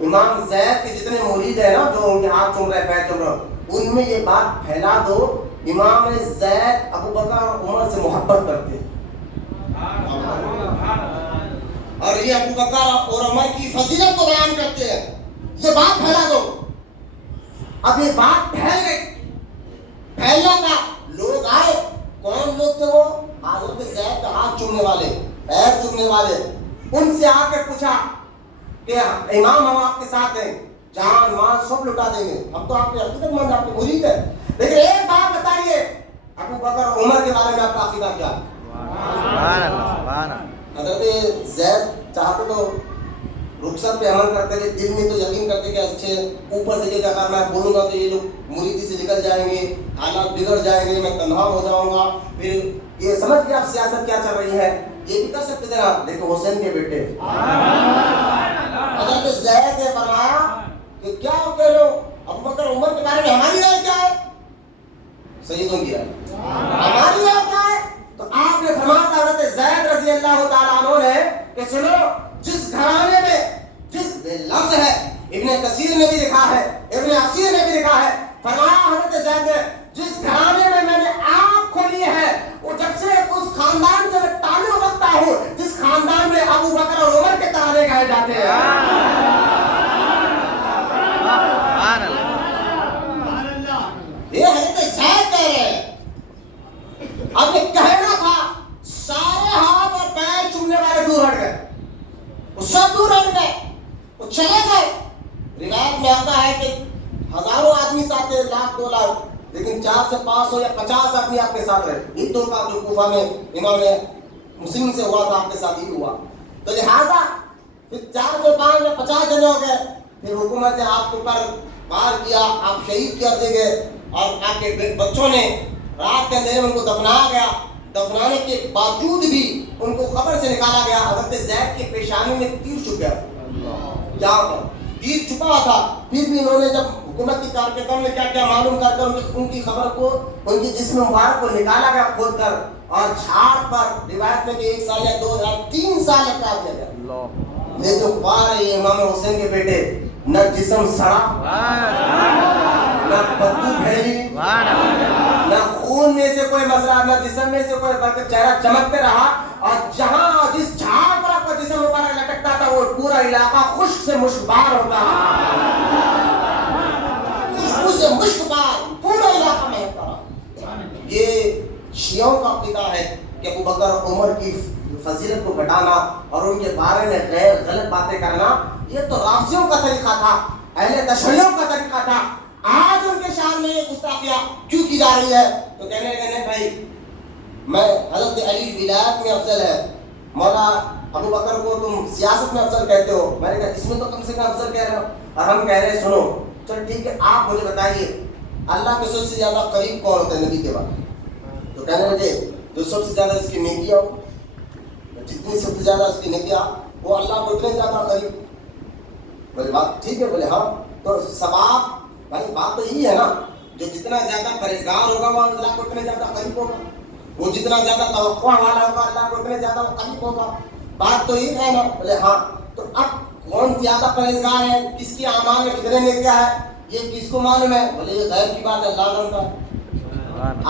امام زید کے جتنے مرید ہیں نا جو ان کے ہاتھ چوم رہے, پیر چوم رہے, ان میں یہ بات پھیلا دو امام زید ابو بکر اور عمر سے محبت کرتے ہیں اور یہ ابو بکر اور عمر کی فضیلت کو بیان کرتے ہیں, یہ بات پھیلا دو. اب یہ بات پھیل گئی, پھیلنا تھا, لوگ آئے. کون لوگ تھے وہ؟ حضرت زید کا ہاتھ چومنے والے, پیر چومنے والے. ان سے آ کے پوچھا کہ امام ہم آپ کے ساتھ ہیں, جان مال سب لٹا دیں گے، ہم تو آپ کے عقیدت مند، آپ کے مرید ہیں، لیکن ایک بات بتائیے ابو بکر اور عمر کے بارے میں آپ کا عقیدہ کیا؟ سبحان اللہ سبحان اللہ. حضرت زید چاہتے تو رخصت پہ عمل کرتے تھے، دل میں تو یقین کرتے کہ اچھے اوپر سے کہ اگر میں بولوں گا تو یہ لوگ مریدی سے نکل جائیں گے، حالات بگڑ جائیں گے، میں تنہا ہو جاؤں گا، پھر یہ سمجھ کے آپ سیاست کیا چل رہی ہے، یہ بھی کر سکتے تھے آپ، لیکن حسین کے بیٹے حضرت زید نے فرمایا کہ کیا کہہ لو ابو بکر عمر کے بارے میں ہماری رائے کیا ہے؟ سیدوں کی رائے ہماری رائے کیا ہے؟ تو آپ نے فرمایا تھا حضرت زید رضی اللہ تعالیٰ عنہ نے کہ سنو، جس گھرانے میں جس لفظ ہے، ابن کثیر نے بھی لکھا ہے، ابن عصیر نے بھی لکھا ہے، فرمایا حضرت زید نے جس گھرانے میں نے آنکھ کھولی ہے، وہ جب سے اس خاندان سے میں تعلق رکھتا ہوں جس خاندان میں ابو بکر اور عمر کے ترانے گائے جاتے ہیں. سبحان اللہ. یہ حضرت زید کہہ رہے ہیں. اب یہ کہنا تھا، سارے ہاتھ اور پیر چومنے والے دور ہٹ گئے، وہ سب دور ہٹ گئے، وہ چلے گئے. روایت میں آتا ہے کہ ہزاروں آدمی ساتھ تھے، لاکھ 2 لاکھ، لیکن 4 سے 500 یا 50 آدمی آپ کے ساتھ رہے. عیدوں کا جو کوفہ میں امام مسلم سے ہوا تھا آپ کے ساتھ ہی ہوا. تو لہٰذا پھر 4 سے 5 یا 50 جنے ہو گئے. پھر حکومت نے آپ کے اوپر وار کیا، آپ شہید کر دیے گئے، اور آپ کے بچوں نے رات کے اندھیرے میں ان کو دفنایا گیا. دفنانے کے باوجود بھی ان کو قبر سے نکالا گیا. حضرت زید کے پیشانی میں تیر چھپ گیا، جہاں پر تیر چھپا تھا. پھر بھی انہوں نے جب حکومت کی کارکردوں نے کیا کیا معلوم کر کر ان کی خبر کو، ان کی جسم مبارک کو نکالا گیا کھول کر، اور جھاڑ پر روایت میں کہ 1 سال یا 2 یا 3 سال لگتا دیا گیا. لیکن پارے امام حسین کے بیٹے نہ جسم سڑا، نہ بدبو پھیلی، نہ خون میں سے کوئی مسئلہ، نہ جسم میں سے کوئی بلکہ چہرہ چمکتے رہا. اور جہاں جس جھاڑ پر آپ کا جسم مبارک لٹکتا تھا وہ پورا علاقہ خشک سے مشکبار ہوتا رہا، خوشبو سے مشکبار پورا علاقہ مہکتا رہا. یہ شیعوں کا عقیدہ ہے کہ ابو بکر اور عمر کی فضیلت کو گھٹانا اور ان کے بارے میں غلط باتیں کرنا، یہ تو رافضیوں کا طریقہ تھا، اہل تشیع کا طریقہ تھا. آج ان کے شان میں یہ گستاخیاں کیوں کی جا رہی ہے؟ تو کہنے لگے نہیں بھائی، میں حضرت علی ولایت میں افضل ہے، مولا ابو بکر کو تم سیاست میں افضل کہتے ہو. میں نے کہا اس میں تو کم سے کم افضل کہہ رہے ہو. اور ہم کہہ رہے ہیں سنو، چل ٹھیک ہے، آپ مجھے بتائیے اللہ کے سب سے زیادہ قریب کون ہوتا ہے نبی کے بعد؟ تو کہنے لگے جو سب سے زیادہ اس کی نیکیاں ہو، جتنی سب سے زیادہ اس کی نیکیاں وہ اللہ کو اتنے زیادہ قریب. بولے بات ٹھیک ہے، بولے ہاں. تو ثواب بھائی بات تو یہی ہے نا، جو جتنا زیادہ پرہیزگار ہوگا وہ اللہ کو اتنے زیادہ قریب ہوگا، وہ جتنا زیادہ توقع والا ہوگا اللہ کو اتنے زیادہ وہ قریب ہوگا. بات تو یہی ہے نا. بولے ہاں. تو اب کون زیادہ پرہیزگار ہے، کس کی اعمال میں کتنے نیکیاں ہے، یہ کس کو معلوم ہے؟ بولے یہ غیب کی بات ہے، اللہ جانتا ہے.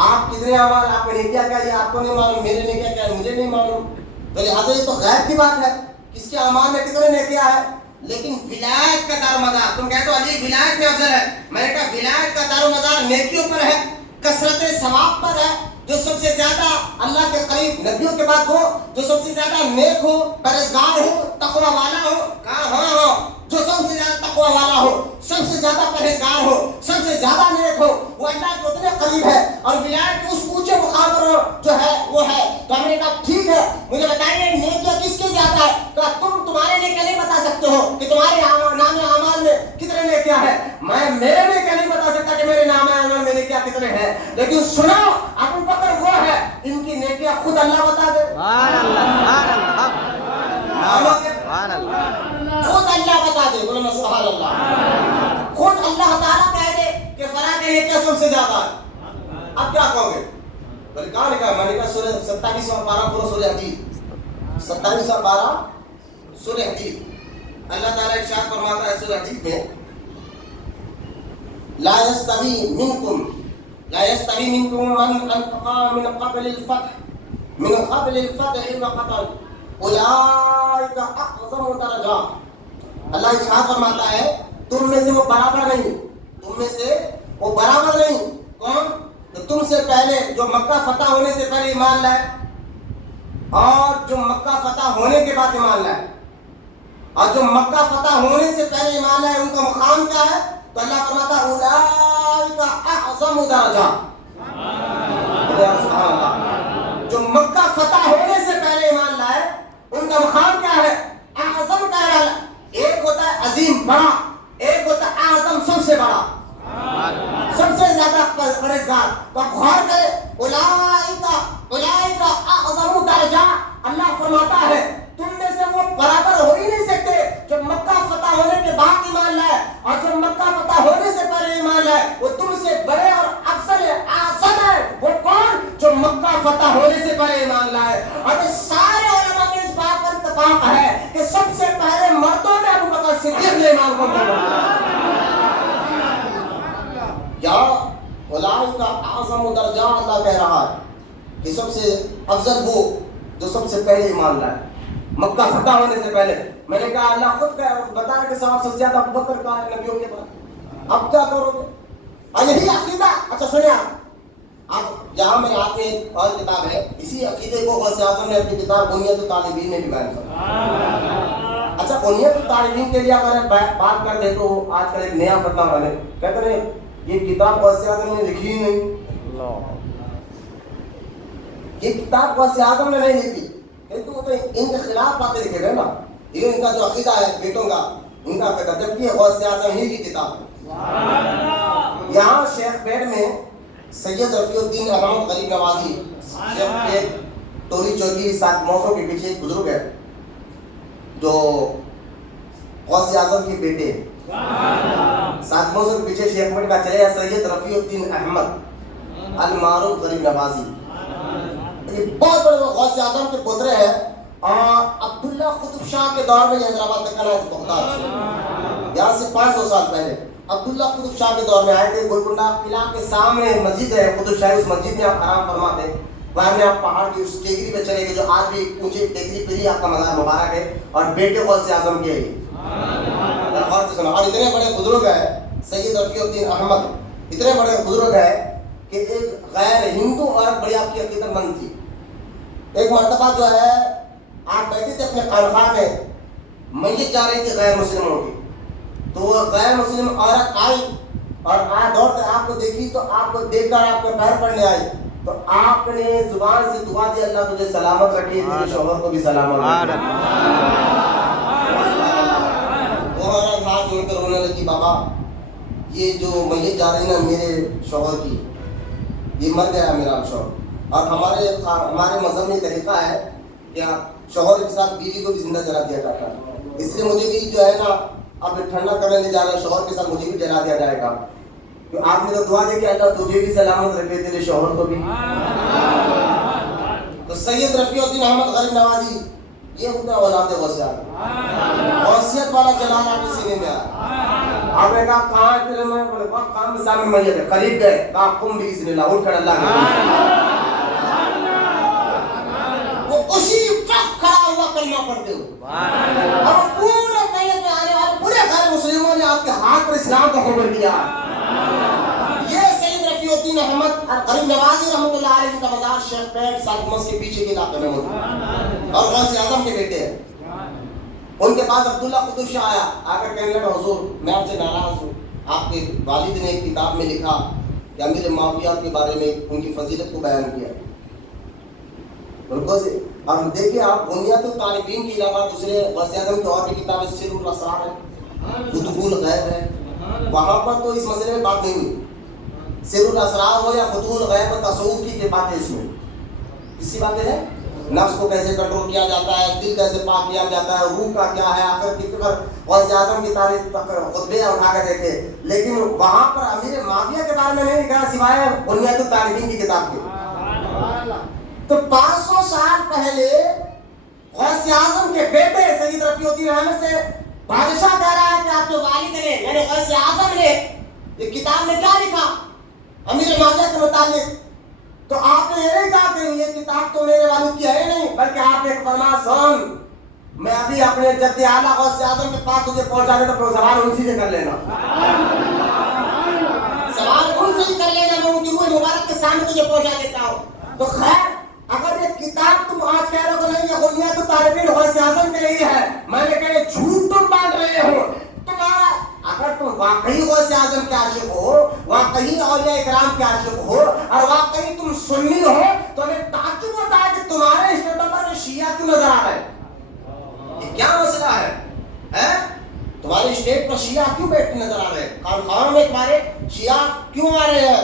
آپ کتنے اعمال، آپ نے نیکیاں کیا، یہ آپ کو نہیں معلوم، میرے نیکیاں کیا ہے مجھے نہیں معلوم. تو لہٰذا یہ تو غیب کی بات ہے، کس کے اعمال میں کتنے نیکیاں ہے. لیکن ولایت کا دار و مدار، تم کہتے ہو علی ولایت میں افضل ہے، میں نے کہا ولایت کا دار و مدار نیکیوں پر ہے، کثرت ثواب پر ہے. جو سب سے زیادہ اللہ کے قریب نبیوں کے بعد ہو، جو سب سے زیادہ نیک ہو، پرہیزگار ہو، تقوی والا ہو، کہا ہاں، جو سب سے زیادہ تقوی والا ہو، سب سے زیادہ پرہیزگار ہو، سب سے زیادہ نیک ہو، وہ اللہ کے اتنے قریب ہے. اور ولایت کے اس اونچے مقام پر جو ہے وہ ہے. تو ہم نے کہا ٹھیک ہے، مجھے بتائیے نیکیاں کس کے زیادہ ہے؟ کہ تمہارے نیکیاں نہیں بتا سکتے ہو کہ تمہارے نام اعمال میں کتنے نیکیاں ہیں. میں میرے نیکیاں نہیں بتا سکتا کہ میرے نام اعمال میں نیکیاں کتنے ہیں، لیکن سنو ابو بکر وہ ہے ان کی نیکیاں خود اللہ بتا دے. سبحان اللہ. خود اللہ بتا دے. بولو سبحان اللہ. خود اللہ تعالیٰ کہہ دے کہ فلاں کی نیکیاں سب سے زیادہ ہے. اب کیا کہو گے؟ بلکہ کہاں لکھا ہے؟ میں نے کہا سورہ 27 اور 12 پورا سورہ حدید، 27 اور 12 سورہ حدید. اللہ تعالیٰ ارشاد فرماتا ہے سورہ حدید میں، لا يستوي منكم من انفق من قبل الفتح وقتل اولئک اعظم درجات. اللہ ارشاد فرماتا ہے تم میں سے وہ برابر نہیں، تم میں سے وہ برابر نہیں. کون؟ تو تم سے پہلے جو مکہ فتح ہونے سے پہلے ایمان لائے اور جو مکہ فتح ہونے کے بعد ایمان لائے. اور جو مکہ فتح ہونے سے پہلے ایمان لائے ان کا مقام کیا ہے؟ تو اللہ فرماتا ہے اولئک اعظم درجہ. سبحان اللہ. جو مکہ فتح ہونے سے پہلے ایمان لائے ان کا مقام کیا ہے؟ اعظم کا ہے. ایک ہوتا ہے عظیم بڑا, ایک ہوتا ہے اعظم سب سے بڑا, سب سے زیادہ پرہیزگار. تو آپ غور کریں اولئک اعظم درجہ. اللہ فرماتا ہے تم میں سے وہ برابر ہو ہی نہیں سکتے جو مکہ فتح ہونے کے بعد ایمان لائے, اور جو مکہ فتح ہونے سے پہلے ایمان لائے وہ تم سے بڑے اور افضل ہے, اعظم ہے. وہ کون؟ جو مکہ فتح ہونے سے پہلے ایمان لائے. اور سارے علماء کے اس بات پر اتفاق ہے کہ سب سے پہلے مردوں میں ابو بکر صدیق نے ایمان کو یا اولئک اعظم درجہ. اللہ کہہ رہا ہے کہ سب سے افضل وہ جو سب سے پہلے ایمان لائے مکہ فتح ہونے سے پہلے. میں نے کہا اللہ خود کا بتا رہا کہ سب سے زیادہ ابو بکر کا ہے نبیوں کے بعد. اب کیا کرو گے؟ اور یہی عقیدہ. اچھا سنیں آپ جہاں میرے ہاتھ میں ایک اور کتاب ہے, اسی عقیدے کو غوث اعظم نے اپنی کتاب بنیاد الطالبین میں بھی بیان کیا. اچھا بنیاد الطالبین کے لیے اگر بات کر دے تو آج کل ایک نیا فتویٰ والے کہتے ہیں یہ کتاب غوث اعظم نے لکھی ہی نہیں. یہ کتاب غوث اعظم نے نہیں لکھی کیونکہ وہ تو ان کے خلاف باتیں لکھے گئے نا. یہ ان کا جو عقیدہ ہے بیٹوں کا, ان کا عقیدہ, جبکہ غوث اعظم ہی کی کتاب ہے. یہاں شیخ پیٹ میں سید رفیع الدین احمد غریب نوازی, شیخ پیٹ ٹولی چوکی 7 موسوں کے پیچھے ایک بزرگ ہے جو غوث اعظم کے بیٹے 7 موسوں کے پیچھے شیخ پیٹ کا چلے سید رفیع الدین احمد المعروف غریب نوازی. بہت بڑے غوث اعظم کے پوترے ہیں. اور عبداللہ قطب شاہ کے دور میں یہ حیدرآباد میں کہنا ہے بغداد سے یہاں سے 500 سال پہلے عبداللہ قطب شاہ کے دور میں آئے تھے. گولکنڈہ قلعہ کے سامنے مسجد ہے قطب شاہی, اس مسجد میں آپ آرام فرماتے. بعد میں آپ پہاڑ کی اس ٹیکری پہ چلے گئے جو آج بھی اونچی ٹیکری پہ ہی آپ کا مزار مبارک ہے, اور بیٹے غوث اعظم کے ہی. اور اتنے بڑے بزرگ ہیں سید رفیع الدین احمد, اتنے بڑے بزرگ ہیں کہ ایک غیر ہندو عورت بڑی آپ کی عقیدت مند تھی. ایک مرتبہ جو ہے آپ بیٹھے تھے اپنے خانقاہ میں, میت جا رہی تھی غیر مسلموں کی, تو وہ غیر مسلم عورت آئی اور دوڑ کر آپ کو دیکھی, تو آپ کو دیکھ کر آپ کے پیر پڑنے آئی, تو آپ نے زبان سے دعا دی اللہ تجھے سلامت رکھے, تیرے شوہر کو بھی سلامت رکھے. وہ عورت ہاتھ جوڑ کر رونے لگی, بابا یہ جو میت جا رہی نا میرے شوہر کی, یہ مر گیا میرا شوہر. اور ہمارے مذہب میں طریقہ ہے کہ شوہر کے ساتھ بیوی کو بھی زندہ جلا دیا جاتا ہے, اس لیے مجھے بھی جو ہے نا اب ٹھنڈا کرنے لے جا رہے ہیں, شوہر کے ساتھ مجھے بھی جلا دیا جائے گا. تو آپ نے تو دعا دی کہ اللہ تجھے بھی سلامت رکھے, تیرے شوہر کو بھی. تو سید رفیع الدین احمد غریب نوازی یہ ہوتا ہے اولاد غوث اعظم. غوثیت والا جلال آپ کے سینے میں آیا. آپ نے کہا کہاں ہے تیرے میں, بولے وہاں کام میں سامنے میت ہے, قریب گئے, کہا قم بسم اللہ, اٹھ کر اللہ کے اسی وقت کھڑا ہوا کلمہ پڑھتے ہو. اور پورے میت میں آنے والے پورے غیر مسلموں نے آپ کے ہاتھ پر اسلام کا خبر دیا. یہ سید رفیع الدین احمد غریب نوازی رحمۃ اللہ علیہ کا مزار شیخ پیٹ سالمس کے پیچھے کے علاقے میں موجود, اور غوث اعظم کے بیٹے ہیں. ان کے پاس عبداللہ قطب شاہ آیا, آ کر کہنے لگا حضور میں آپ سے ناراض ہوں, آپ کے والد نے ایک کتاب میں لکھا کہ امیر معاویہ کے بارے میں ان کی فضیلت کو بیان کیا. بالکل سے اور دیکھیے آپ بنیاد الطالبین کے علاوہ دوسرے غوث اعظم کی اور بھی کتابیں سر الاسرار ہے, فتوح الغیب ہے, وہاں پر تو اس مسئلے میں بات نہیں ہوئی. سر الاسرار ہو یا فتوح الغیب اور تصوف کی باتیں اس میں کسی باتیں ہیں, نفس کو کیسے کنٹرول کیا جاتا ہے, دل کیسے پاک کیا جاتا ہے, روح کا کیا ہے, آخرت کی فکر. غوث اعظم کی تاریخ خطبے اٹھا کر دیکھے, لیکن وہاں پر امیر معاویہ کے بارے میں نہیں لکھا سوائے بنیاد الطالبین کی کتاب کے. تو 500 سال پہلے غوث اعظم کے بیٹے سید رفیع الدین احمد سے بادشاہ کہہ رہا ہے کہ آپ کے والد نے یعنی غوث اعظم نے یہ کتاب میں کیا لکھا امیر معاویہ کے متعلق. تو آپ نے یہ نہیں کہا کہ یہ کتاب تو میرے والد کی ہے نہیں, بلکہ آپ نے فرمایا سن میں ابھی اپنے جد اعلیٰ غوث اعظم کے پاس تجھے پہنچا دے تو سوال ان سے کر لینا, سوال ان سے کر لینا, میں ان کی روح مبارک کے سامنے تجھے پہنچا دیتا ہوں. تو خیر اگر یہ کتاب تم آج کہہ رہے ہو تو نہیں, یہ بنیاد الطالبین غوث اعظم کے لیے ہے, میں نے کہا یہ جھوٹ تم واقعی غوث اعظم کے عاشق ہو, واقعی اولیاء اکرام کے عاشق ہو, اور واقعی تم سنی ہو, تو ہمیں تعجب ہوتا ہے کہ تمہارے اسٹیٹوں پر شیعہ کیوں نظر آ رہے ہیں. یہ کیا مسئلہ ہے؟ تمہارے اسٹیٹ پر شیعہ کیوں بیٹھے نظر آ رہے ہیں؟ خانوں میں تمہارے شیعہ کیوں آ رہے ہیں؟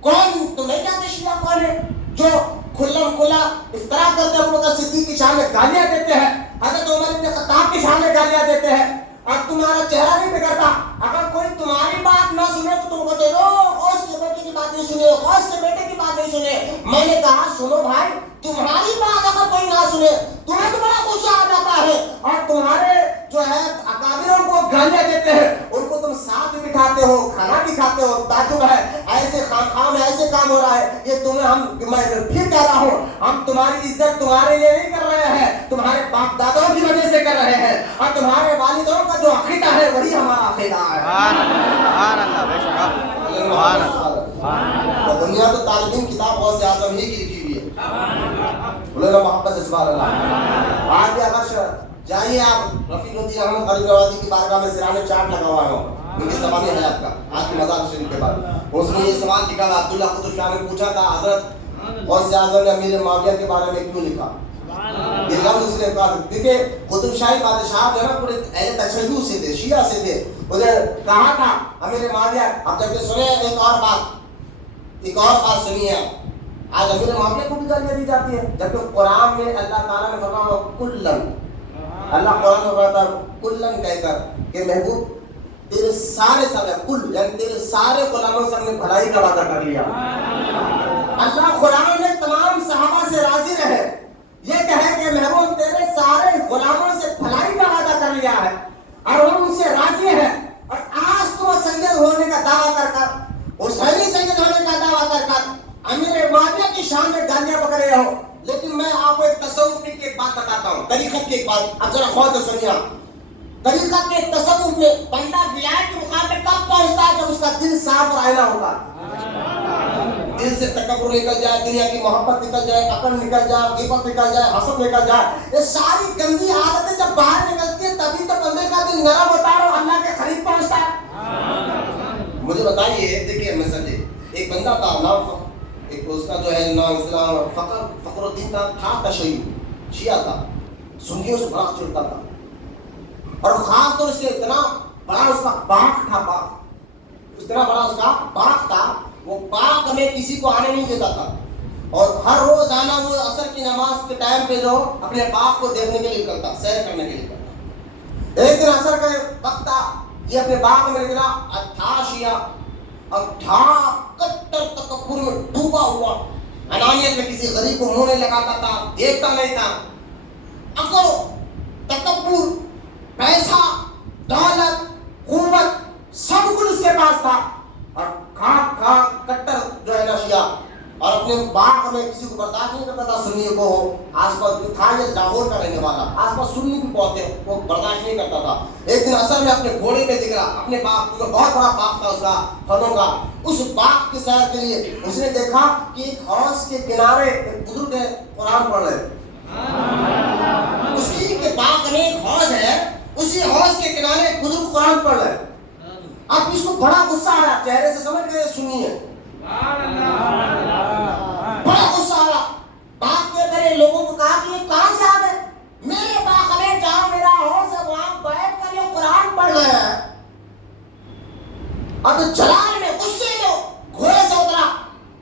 کون, تم نہیں جانتے شیعہ کون ہے جو کھلم کھلا افطرا کرتے ہیں, ابو بکر صدیق کی شان میں گالیاں دیتے ہیں, حضرت عمر بن خطاب کی شان میں گالیاں دیتے ہیں, اور تمہارا چہرہ نہیں بگڑتا. اگر کوئی تمہاری بات نہ سنے تو تم کہتے ہو غوث کے بیٹے کی بات نہیں سنے, غوث کے بیٹے کی بات نہیں سنے. میں نے کہا سنو بھائی, تمہاری بات اگر کوئی نہ سنے تمہیں تو بڑا غصہ آ جاتا ہے, اور تمہارے جو ہے اکابروں کو گالیاں دیتے ہیں, ان کو تم ساتھ بٹھاتے ہو, کھانا بھی کھاتے ہو. تعجب ہے, ایسے خانقاہ میں ایسے کام ہو رہا ہے. یہ تمہیں میں پھر کہہ رہا ہوں, ہم تمہاری عزت تمہارے لیے نہیں کر رہے ہیں, تمہارے باپ دادوں کی وجہ سے کر رہے ہیں, اور تمہارے والدوں کا جو عقیدہ ہے وہی ہمارا عقیدہ ہے. سبحان اللہ, بے شک. تو دنیا تو طالبین کتاب غوث اعظم ہی کی لکھی ہوئی ہے. بولے نا محبت سے سبحان اللہ. آج بھی اگر جائیے آپ رفیق الدین احمد غریب نوازی کی بارگاہ میں سرانے چاٹ لگا ہوا ہے, ان کی زبانی حیات کا, آج کی مزار شریف کے بعد. اس میں یہ سوال لکھا تھا, عبداللہ قطب شاہ نے پوچھا تھا حضرت غوث اعظم نے امیر معاویہ کے بارے میں کیوں لکھا؟ یہ لفظ اس نے کہا کیونکہ قطب شاہی بادشاہ جو ہے نا پورے اہل تشیع سے تھے, شیعہ سے تھے. انہیں کہا تھا امیر معاویہ, اب جب کہ سنے ایک اور بات سنیے آپ. آج امیر معاویہ کو بھی گالیاں دی جاتی ہے, جبکہ قرآن میں اللہ تعالیٰ نے فرمایا کلن, اللہ قرآن میں فرماتا ہے کلن کہہ کر کہ محبوب تیرے سارے کل یعنی تیرے سارے غلاموں سے ہم نے بھلائی کا وعدہ کر لیا. اللہ قرآن میں تمام صحابہ سے راضی رہے, یہ کہے کہ محبوب تیرے سارے غلاموں سے بھلائی کا وعدہ کر لیا ہے, اور ہم ان سے راضی ہیں. اور آج تم سید ہونے کا دعویٰ کر کر, حسینی سید ہونے کا دعویٰ کر کر امیر معاویہ کی شان میں گالیاں پکڑ رہے ہو. لیکن میں آپ کو ایک تصوف کی ایک بات بتاتا ہوں, طریقت کی ایک بات, اب ذرا غور سے سنیے. طریقت کے تصوف میں بندہ ولایت کے مقام پہ کب پہنچتا ہے؟ جب اس کا دل صاف اور آئینہ ہوگا. دل سے تکبر نکل جائے, دنیا کی محبت نکل جائے, عقل نکل جائے, غیبت نکل جائے, حسد نکل جائے, یہ ساری گندی عادتیں جب باہر نکلتی ہیں تبھی تو بندے کا دل نرم ہوتا ہے اور اللہ کے قریب پہنچتا ہے. مجھے بتائیے, دیکھیے مثلا ایک بندہ تھا نام, ایک اس کا جو ہے نام اسلام فخر الدین تھا تشیع, شیعہ تھا, سنیوں سے بڑا چڑھتا تھا, اور خاص طور سے اتنا بڑا اس کا باغ تھا, اتنا بڑا اس کا باغ تھا, وہ باغ میں کسی کو آنے نہیں دیتا تھا, اور ہر روز آنا وہ عصر کی نماز کے ٹائم پہ جو اپنے باغ کو دیکھنے کے لیے نکلتا, سیر کرنے کے لیے نکلتا. ایک دن عصر کا وقت تھا, یہ اپنے باغ میں نکلا, تھا شیعہ, اور تھا کٹر تکبر میں ڈوبا ہوا, انانیت میں کسی غریب کو منہ نہیں لگاتا تھا, دیکھتا نہیں تھا. عقل, تکبر, پیسہ, دولت, قوت سب کچھ اس کے پاس تھا, اور کٹر جو ہے نا شیعہ, اور اپنے باغ میں کسی کو برداشت نہیں کرتا تھا, سنی کو ہو, آس پاس تھا یہ لاہور کا رہنے والا, آس پاس سنی بھی بہت ہے, وہ برداشت نہیں کرتا تھا. ایک دن اصل میں اپنے گھوڑے پہ دکھ رہا, اپنے باغ, کیونکہ بہت بڑا باغ تھا اس کا پھلوں کا, اس باغ کی سیر کے لیے اس نے دیکھا کہ ایک حوض کے کنارے ایک بزرگ ہے قرآن پڑھ رہے. اس کی کے باغ میں ایک حوض ہے, اسی حوض کے کنارے ایک بزرگ قرآن پڑھ رہے. اب اس کو بڑا غصہ آیا, چہرے سے سمجھ گئے سنی ہے, بڑا غصہ آیا. باغ کے اندر لوگوں کو کہا کہ یہ کہاں سے آ گئے, میرے باغ میں جاؤ, میرا حوض ہے, وہاں بیٹھ کر یہ قرآن پڑھ رہے ہیں. اب جلال میں غصے میں گھوڑے سے اترا,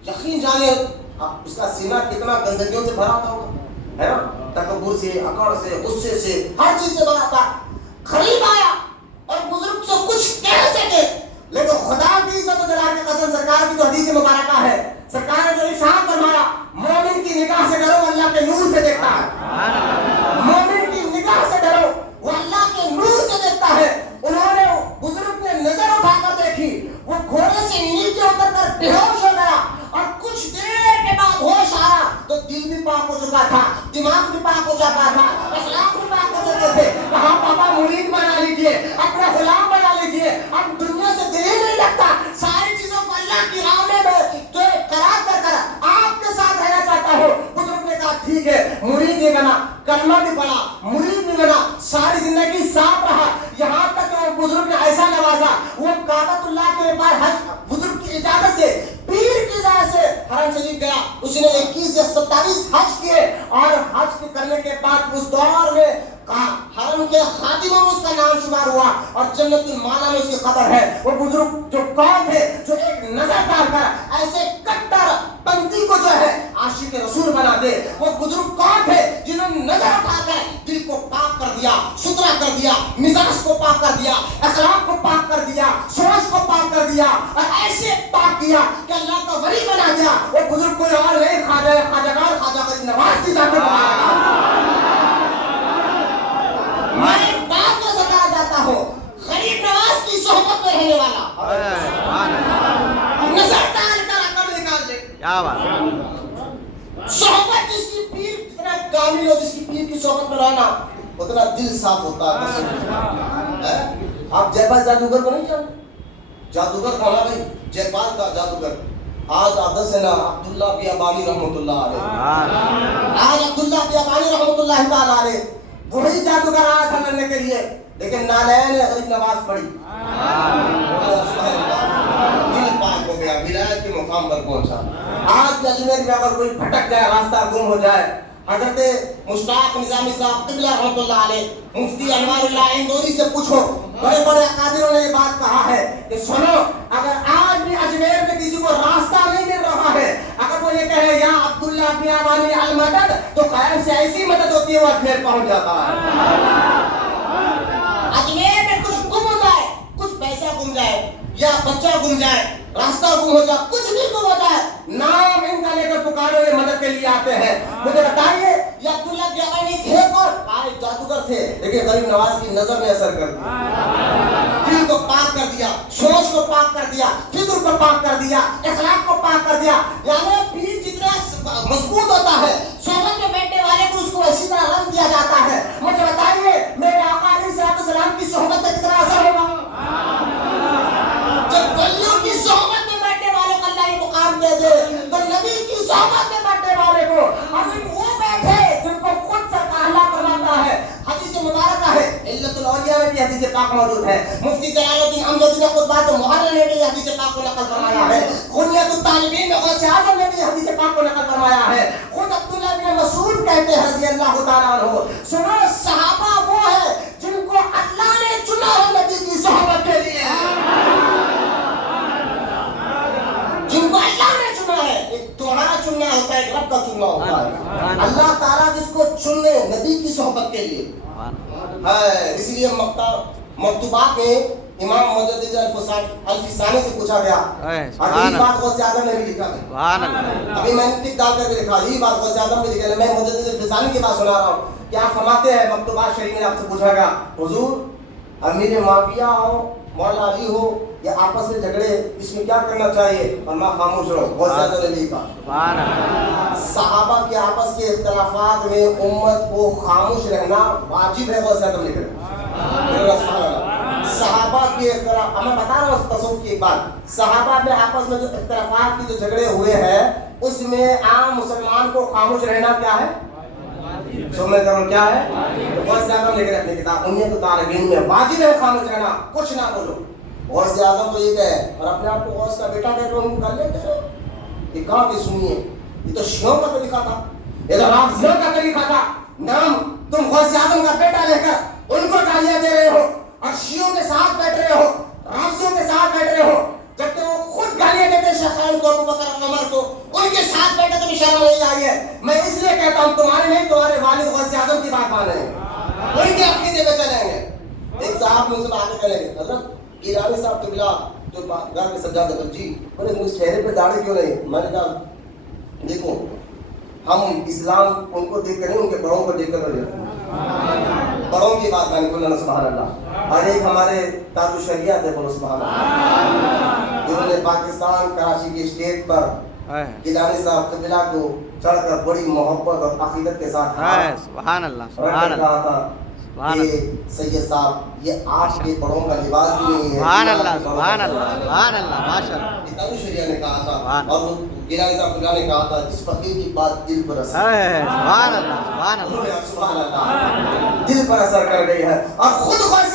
یقین جانے اب اس کا سینہ کتنا گندگیوں سے بھرا تھا, ہے نا, تکبر سے, اکڑ سے, غصے سے, ہر چیز سے بھرا تھا. قریب آیا اور بزرگ سے کچھ کہہ سکے, لیکن خدا کی عزت و جلال کی قسم, سرکار کی جو حدیث مبارکہ ہے, سرکار نے جو ارشاد فرمایا, مومن کی نگاہ سے ڈرو, اللہ کے نور سے دیکھتا ہے. مومن کی نگاہ سے ڈرو, وہ اللہ کے نور سے دیکھتا ہے. انہوں نے, بزرگ نے نظر اٹھا کر دیکھی, وہ گھوڑے سے نیچے اتر کر بے ہوش ہو گیا, اور کچھ دیر کے بعد ہوش آیا تو دل بھی پاک ہو چکا تھا, دماغ بھی پاک ہو چکا تھا, اخلاق بھی پاک ہو چکے تھے. کہا پاپا مرید بنا لیجیے, اپنا غلام بنا لیجیے, اب دنیا سے دل ہی نہیں لگتا, ساری چیزوں کو اللہ کی راہ میں قرار کر کر آپ کے ساتھ رہنا چاہتا ہوں. بزرگ نے کہا ٹھیک ہے, مرید بھی بنا, کلمہ بھی پڑھا, مرید بھی بنا, ساری زندگی صاف رہا. یہاں تک کہ وہ بزرگ نے ایسا نوازا, وہ اللہ کے بعد حج بزرگ کی اجازت سے پیر کی اجازت سے حرم شریف گیا. اس نے 21 یا 27 حج کیے اور حج کرنے کے بعد اس دور میں حرم کے خادموں میں اس کا نام شمار ہوا اور جنت المالا میں اس کی قبر ہے. وہ بزرگ جو کون تھے جو ایک نظر ڈال کر ایسے کٹر پنتھی کو جو ہے عاشق رسول بنا دے. وہ بزرگ کون تھے جنہوں نے نظر اٹھا کر دل کو پاک کر دیا, ستھرا کر دیا, مزاج کو پاک کر دیا, اخلاق کو پاک کر دیا, سوچ کو پاک کر دیا اور ایسے پاک کیا کہ اللہ کا ولی بنا دیا. وہ بزرگ کوئی اور نہیں, خواجہ غریب نواز کی ذات میں بات کو بتایا جاتا ہوں. غریب نواز کی صحبت میں رہنے والا نظر ڈال کر عقل نکال دے. کیا بات, صحبت جس کی پیر جتنا کامل ہو, جس کی پیر کی صحبت میں رہنا اتنا دل صاف ہوتا ہے. آپ جے پال جادوگر کو نہیں جانتے؟ جادوگر کون ہے بھائی؟ جے پال کا جادوگر آج عادت سے نا عبداللہ بیابانی رحمۃ اللہ علیہ, آج عبداللہ بیابانی رحمۃ اللہ تعالیٰ علیہ وہی جادوگر آیا تھا لڑنے کے لیے, لیکن نالین نے غریب نواز پڑھی, دل پاک ہو گیا, ولایت کے مقام پر پہنچا. آج کے اجمیر میں اگر کوئی بھٹک جائے, راستہ گم ہو جائے, حضرت مشتاق نظامی صاحب قبلہ رحمۃ اللہ علیہ, مفتی انوار اللہ اندوری سے پوچھو, بڑے بڑے اکابروں نے یہ بات کہا ہے کہ سنو, اگر آج بھی اجمیر میں کسی کو راستہ نہیں مل رہا ہے, اگر وہ یہ کہے یا عبداللہ بیابانی المدد, تو قائم سے ایسی مدد ہوتی ہے وہ اجمیر پہنچ جاتا ہے. اجمیر میں کچھ گم ہو جائے, کچھ پیسہ گم جائے یا بچہ گم جائے, راستہ گم ہو جائے, کچھ بھی گم ہو جائے, نام ان کا لے کر پکارو, یہ مدد کے لیے آتے ہیں. مجھے بتائیے یہ عبداللہ بیابانی تھے کون؟ آج جادوگر تھے, لیکن غریب نواز کی نظر نے اثر کر دیا, دل کو پاک کر دیا, سوچ کو پاک کر دیا, فکر کو پاک کر دیا, اخلاق کو پاک کر دیا. یعنی پیر جتنا مضبوط ہوتا ہے, صحبت میں بیٹھنے والے کو اس کو اسی طرح رنگ دیا جاتا ہے. مجھے بتائیے میرے آقا علیہ الصلوۃ والسلام کی صحبت کا کتنا اثر ہوگا؟ جب ولیوں کی صحبت میں بیٹھنے والے کو اللہ یہ مقام دے دے, تو نبی کی صحبت میں بیٹھنے والے کو, اور وہ بیٹھے جن کو خود سرکار اللہ فرماتا ہے. حدیث مبارکہ ہے, علت الاولیاء میں بھی حدیث پاک موجود ہے. مفتی جلال الدین امجدی نے خطبات محرر میں بھی حدیث پاک کو نقل فرمایا ہے. غنیۃ الطالبین میں غوث اعظم نے بھی حدیث پاک کو نقل فرمایا ہے. خود عبداللہ بن مسعود کہتے ہیں رضی اللہ تعالیٰ عنہ, سنو صحابہ وہ ہے جن کو اللہ نے چنا ہے نبی کی صحبت کے لیے, جن کو اللہ نے چنا ہے. ایک تمہارا چننا ہوتا ہے, ایک رب کا چننا ہوتا ہے. اللہ تعالیٰ جس کو چن لے نبی کی صحبت کے لیے ہے. اس لیے مکتوبات میں امام مجدد الفسانی سے پوچھا گیا, اور یہ بات غوث اعظم نے بھی لکھا ہے. ابھی میں نے ٹک ڈال کر کے لکھا, یہ بات غوث اعظم نے لکھا ہے. میں مجدد الفسانی کی بات سنا رہا ہوں کہ آپ فرماتے ہیں, مکتوبات شریف میں آپ سے پوچھا گیا, حضور امیر معاویہ ہو, مولا علی ہو, یا آپس میں جھگڑے, اس میں کیا کرنا چاہیے؟ اور میں خاموش رہو. غوث اعظم نے لکھا صحابہ کے آپس کے اختلافات میں امت کو خاموش رہنا واجب ہے. غوث اعظم لکھ رہے ہیں صحابہ کے اختلاف, میں بتا رہا ہوں تصوف کی ایک بات, صحابہ میں آپس میں جو اختلافات کی جو جھگڑے ہوئے ہیں, اس میں عام مسلمان کو خاموش رہنا کیا ہے؟ سمجھ کرو کیا ہے؟ غوث اعظم لکھ رہے اپنی کتاب غنیۃ الطالبین میں, واجب ہے خاموش رہنا, کچھ نہ بولو. غوث اعظم تو یہ کہے, اور اپنے آپ کو غوث کا بیٹا کہہ کر کر لیتے ہو. یہ کہاں کی سنیے, یہ تو شیعوں کا طریقہ تھا, یہ تو رافضیوں کا طریقہ تھا. نام تم غوث اعظم کا بیٹا لے کر ان کو گالیاں دے رہے ہو, اور شیعوں کے ساتھ بیٹھ رہے ہو, رافضیوں کے ساتھ بیٹھ رہے ہو, جبکہ وہ خود گالیاں دیتے شیخین کو, ابوبکر اور عمر کو, ان کے ساتھ بیٹھے تو شرم نہیں آئی ہے. میں اس لیے کہتا ہوں تمہارے نہیں, تمہارے والد غوث اعظم کی بات مانیں, ان کے عقیدے پہ چلیں گے. ایک صاحب مجھ سے باتیں کریں گے, حضرت گیلانی صاحب قبلہ جو گھر میں سجاد ہے جی, بولے مجھ چہرے پہ داڑھی کیوں نہیں؟ میں نے کہا دیکھو ہم اسلام ان کو دیکھ کر نہیں, ان کے بڑوں کو دیکھ کر لیتے ہیں. بڑوں کی بات میں نے بولا سبحان اللہ. اور ایک ہمارے تاج الشریعہ تھے, بولو سبحان اللہ, جنہوں نے پاکستان کراچی کے اسٹیٹ پر گیلانی صاحب قبلہ کو چڑھ کر بڑی محبت اور عقیدت کے ساتھ سبحان اللہ سبحان اللہ کہا تھا کہ سید صاحب یہ آپ کے بڑوں کا لباس بھی نہیں ہے. سبحان اللہ سبحان اللہ سبحان اللہ ماشاءاللہ. تاج الشریعہ نے کہا تھا, اور گیلانی صاحب قبلہ نے کہا تھا, اس فقیر کی بات دل پر اثر, سبحان اللہ سبحان اللہ سبحان اللہ, دل پر اثر کر گئی ہے. اور خود غوث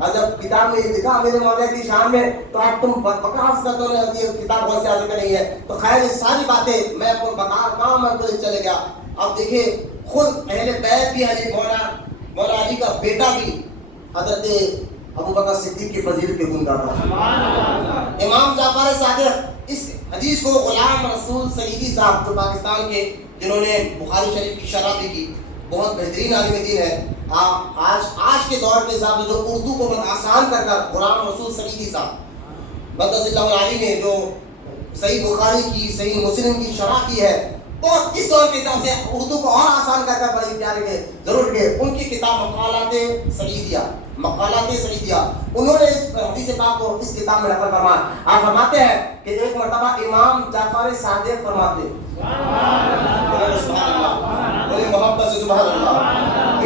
اور جب کتاب میں یہ لکھا امیر معاویہ کی شان میں تو اب تم بکواس کرتے ہو یہ کتاب غوث اعظم کا نہیں ہے. تو خیر یہ ساری باتیں میں آپ کو بتا رہا ہوں, میں چلے گیا. اب دیکھیں خود اہل بیت بھی علی مولا علی کا بیٹا بھی حضرت ابو بکر صدیق کی فضیلت کے گن گاتا ہے. امام جعفر صادق اس حدیث کو غلام رسول سعیدی صاحب جو پاکستان کے جنہوں نے بخاری شریف کی شرح بھی کی, بہت بہترین عالم دین ہے. آج کے دور کے حساب سے جو اردو کو بہت آسان کر کر غلام رسول سعیدی صاحب مقدس اللہ علی نے جو صحیح بخاری کی صحیح مسلم کی شرح کی ہے, تو اس دور کے حساب سے اردو کو اور آسان کر کر بڑی پیارے کے ضرور کے ان کی کتاب مقالات سعیدیہ انہوں نے اس حدیث پاک کو اس کتاب میں نقل فرمایا. آپ فرماتے ہیں کہ ایک مرتبہ امام جعفر صادق فرماتے محبت سے سبحان اللہ,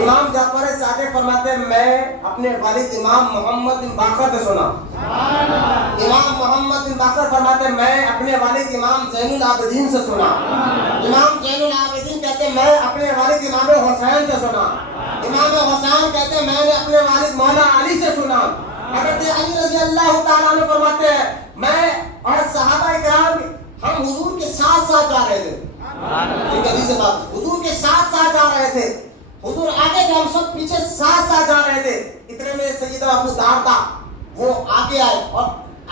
امام جعفر صادق فرماتے میں اپنے والد امام محمد بن باقر سے سنا. امام محمد بن باقر فرماتے میں اپنے والد امام زین العابدین سے سنا. امام زین العابدین کہتے میں اپنے والد امام حسین سے سنا. امام حسین کہتے میں نے اپنے والد مولا علی سے سنا. حضرت علی رضی اللہ تعالیٰ عنہ فرماتے ہیں میں اور صحابہ کرام ہم حضور کے ساتھ ساتھ جا رہے تھے. حضور کے ساتھ ساتھ جا رہے تھے, حضور آگے تھے, ہم سب پیچھے ساتھ ساتھ جا رہے تھے. اتنے میں سیدنا ابو دردہ وہ آگے آئے اور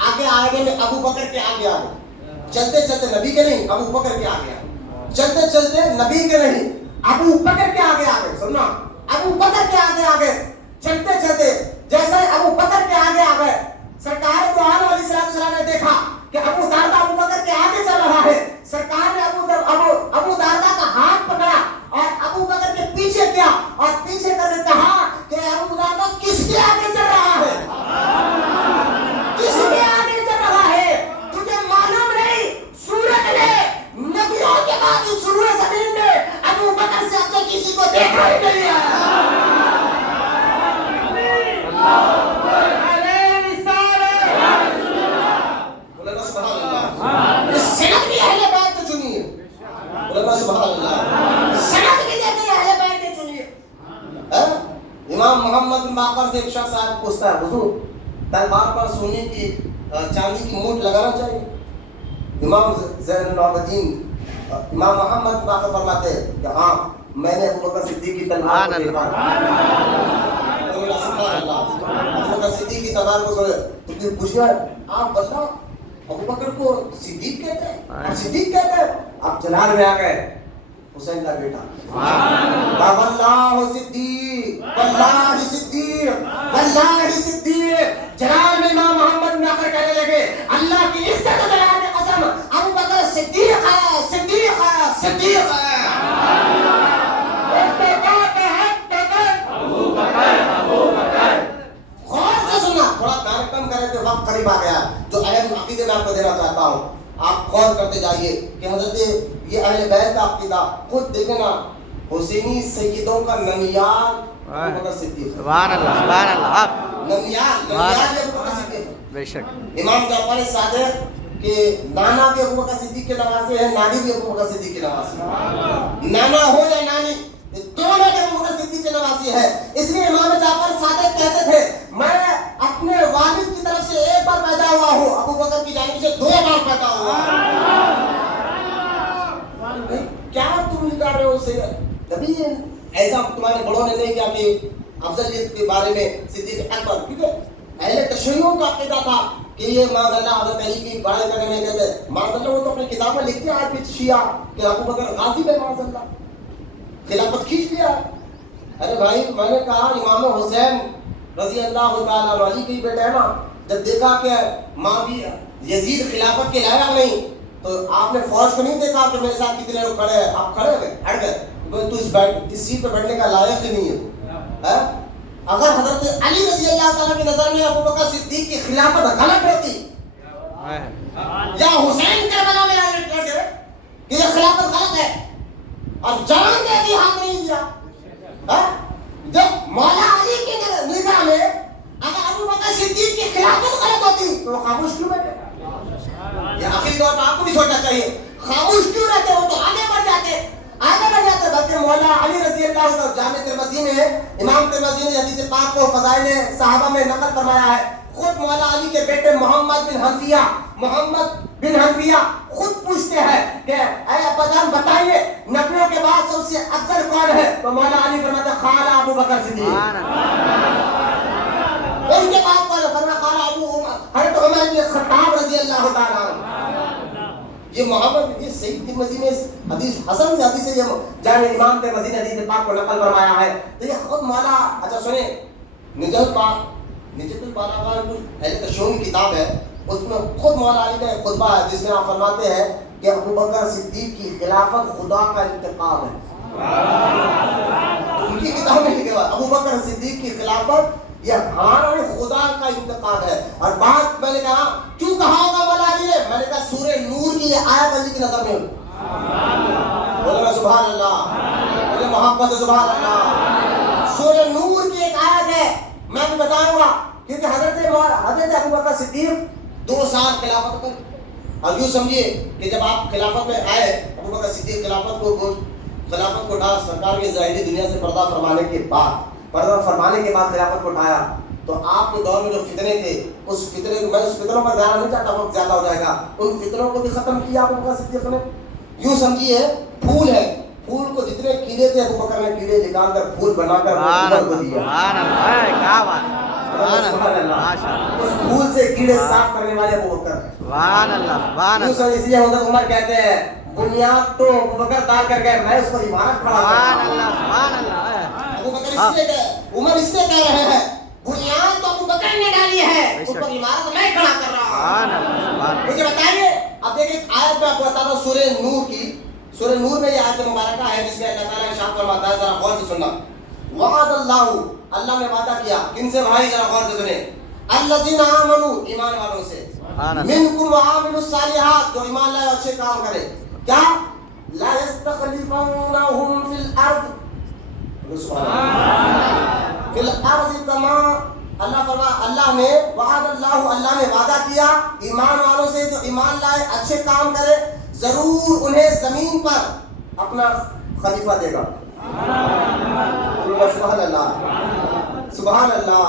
آگے آنے میں ابو بکر کے آگے آئے. چلتے چلتے نبی کے نہیں ابو بکر کے آگے آئے. چلتے چلتے نبی کے نہیں ابو بکر کے آگے آگے. سننا, ابو بکر کے آگے آگے چلتے چلتے جیسے ابو بکر کے آگے آ گئے, سرکار دو عالم علیہ السلام نے دیکھا کہ ابو دردہ ابو بکر کے آگے چل رہا ہے. سرکار نے ابو دردہ کا ہاتھ پکڑا اور ابو بکر کے پیچھے کیا اور پیچھے کر کے کہا کہ ابو دردہ کس کے آگے چل رہا ہے, کس کے آگے چل رہا ہے, تجھے معلوم نہیں سورج نے نبیوں کے بعد سورج زمین میں ابو بکر سے اب تک کسی کو دیکھا ہی نہیں ہے. سنت بھی اہل بیت نے چنی ہے. سبحان اللہ, سنت بھی دیکھیں اہل بیت نے چنی ہے. امام محمد بن باقر سے ایک شخص آج پوچھتا ہے حضور تلوار پر سونے کی چاندی کی مونٹ لگانا چاہیے. امام زین العابدین امام محمد بن باقر فرماتے ہیں کہ ہاں میں نے ابو بکر صدیق کی تلوار کو دیکھا. ابو بکر صدیق کی تلوار کو تو پھر پوچھا آپ بتاؤ ابو بکر کو صدیق کہتے ہیں, صدیق کہتے ہیں. آپ جلال میں آ گئے, حسین کا بیٹا واللہ صدیق واللہ صدیق واللہ صدیق. جلال میں امام محمد بن باقر کہنے لگے اللہ کی عزت و جلال کی قسم ابو بکر صدیق ہے, صدیق ہے, صدیق ہے. تھوڑا کام کم کرے تو وقت قریب آ گیا. جو اہم عقیدے میں آپ کو دینا چاہتا ہوں, آپ غور کرتے جائیے کہ حضرت یہ اہل بیت کا عقیدہ خود دیکھیں نا, حسینی سیدوں کا نمیار ابو بکر صدیق. سبحان اللہ, سبحان اللہ. نمیار ابو بکر صدیق بے شک. امام جعفر صادق کے نانا بھی ابو بکر صدیق کے نواسے ہیں, نانی بھی ابو بکر صدیق کے نواسے. نانا ہو یا نانی دونوں کے ابو بکر صدیق کے نواسے ہیں. اس لیے امام جعفر صادق کہتے تھے میں اپنے والد کی طرف سے ایک بار پیدا ہوا ہوں, ابو بکر کی جانب سے 2 بار پیدا ہوا. کیا تم کر رہے ہو اسے, کبھی ایسا تمہارے بڑوں نے نہیں کیا کہ افضلیت کے بارے میں صدیق اکبر, کیونکہ اہل تشیعوں کا عقیدہ تھا کہ یہ معاذ اللہ حضرت علی کی بڑائی کرنے میں کہتے ہیں معاذ اللہ. وہ تو اپنی کتاب میں لکھتے ہیں آج بھی شیعہ کہ ابو بکر غازی ہے, معاذ اللہ خلافت کھینچ لیا. ارے بھائی میں نے کہا امام حسین رضی اللہ تعالیٰ عنہ علی کے بیٹا ہے نا, جب دیکھا کہ ماں بھی یزید خلافت کے لائق نہیں تو آپ نے فوج کو نہیں دیکھا کہ میرے ساتھ کتنے لوگ کھڑے ہیں, آپ کھڑے ہوئے ہٹ گئے, تو اس سیٹ پہ بیٹھنے کا لائق ہی نہیں ہے. اگر حضرت علی رضی اللہ تعالیٰ کی نظر میں ابو بکر صدیق کی خلافت غلط ہوتی یا حسین کربلا میں آگے کر دے کہ یہ خلافت غلط ہے اور جان دے دی, ہاتھ نہیں دیا, جب مولا علی کی نگاہ میں اگر ابو بکر صدیق کی خلافت غلط ہوتی تو وہ خاموش کیوں بیٹھے؟ یہ آخری طور پر آپ کو بھی سوچنا چاہیے, خاموش کیوں رہتے ہو تو آگے بڑھ جاتے. آگے بڑھ جاتے ہیں بلکہ مولا علی رضی اللہ عنہ جامع ترمذی میں امام ترمذی نے حدیث پاک کو فضائل صحابہ میں نقل فرمایا ہے. خود مولا علی کے بیٹے محمد بن حنفیہ خود پوچھتے ہیں کہ اے ابا جان بتائیے نبیوں کے بعد سب سے افضل کون ہے؟ تو مولا علی فرماتے ہیں خالہ ابو بکر صدیق. ان کے بعد کون ہے؟ فرمایا خالہ حضرت عمر بن خطاب رضی اللہ تعالیٰ عنہ. یہ محمد یہ صحیح ترمذی میں حدیث حسن سے حدیث ہے. یہ جامع امام ترمذی نے حدیث پاک کو نقل فرمایا ہے. تو یہ خود مولا اچھا سنیں نجات البلاغہ اہل تشیع کی کتاب ہے, اس میں خود مولا علی کا ایک خطبہ ہے جس میں آپ فرماتے ہیں کہ ابو بکر صدیق کی خلافت خدا کا انتقام ہے. ان کی کتاب میں لکھا ہے ابو بکر صدیق کی خلافت یہ ہمارا خدا کا انتقام ہے. اور بات میں نے کہا کیوں کہا ہوگا مولا علی نے؟ میں نے کہا سورہ نور کی یہ آیت علی کی نظر میں بولے سبحان اللہ, بولے محبت سے سبحان اللہ. سورہ نور کی ایک آیت ہے, میں بھی بتاؤں گا کیونکہ حضرت ابو بکر صدیق 2 سال خلافت پر. اور یوں سمجھیے کہ جب آپ خلافت میں آئے ابو بکر صدیق خلافت کو اٹھا سرکار کی ظاہری دنیا سے پردہ فرمانے کے بعد خلافت کو اٹھایا تو آپ کے دور میں جو فتنے تھے اس فتنوں پر دھیان نہیں چاہتا, وقت زیادہ ہو جائے گا. ان فتنوں کو بھی ختم کیا ابو بکر صدیق نے. یوں سمجھیے پھول ہے, پھول کو جتنے کیڑے تھے ابو بکر نے کیڑے نکال کر پھول بنا کر عمر کو دیا. اس پھول سے کیڑے صاف کرنے والے ابو بکر. اس لیے حضرت عمر کہتے ہیں بنیاد تو ابو بکر ڈال کر گئے, میں اس کو عمارت کھڑا کرتا. ابو بکر عمر اس لیے کہہ رہے ہیں بنیاد تو ابو بکر نے ڈالی ہے, اس پر عمارت میں کھڑا کر رہا ہوں. مجھے بتائیے اب دیکھیں آیت میں آپ کو بتا دوں سورہ نور کی. سورہ نور میں یہ آیت مبارکہ ہے جس میں اللہ تعالیٰ نے ارشاد فرمایا ہے, ذرا غور سے سننا. وعد اللہ نے وعدہ کیا کن سے بھائی؟ ذرا غور سے سنیں. الذین آمنوا ایمان والوں سے, منکم وعاملوا الصالحات جو ایمان لائے اچھے کام کرے. کیا؟ لا یستخلفنہم فی الارض فی الارض کما اللہ فرمایا اللہ نے وعد اللہ نے وعدہ کیا ایمان والوں سے جو ایمان لائے اچھے کام کرے ضرور انہیں زمین پر اپنا خلیفہ دے گا. سبحان اللہ سبحان اللہ.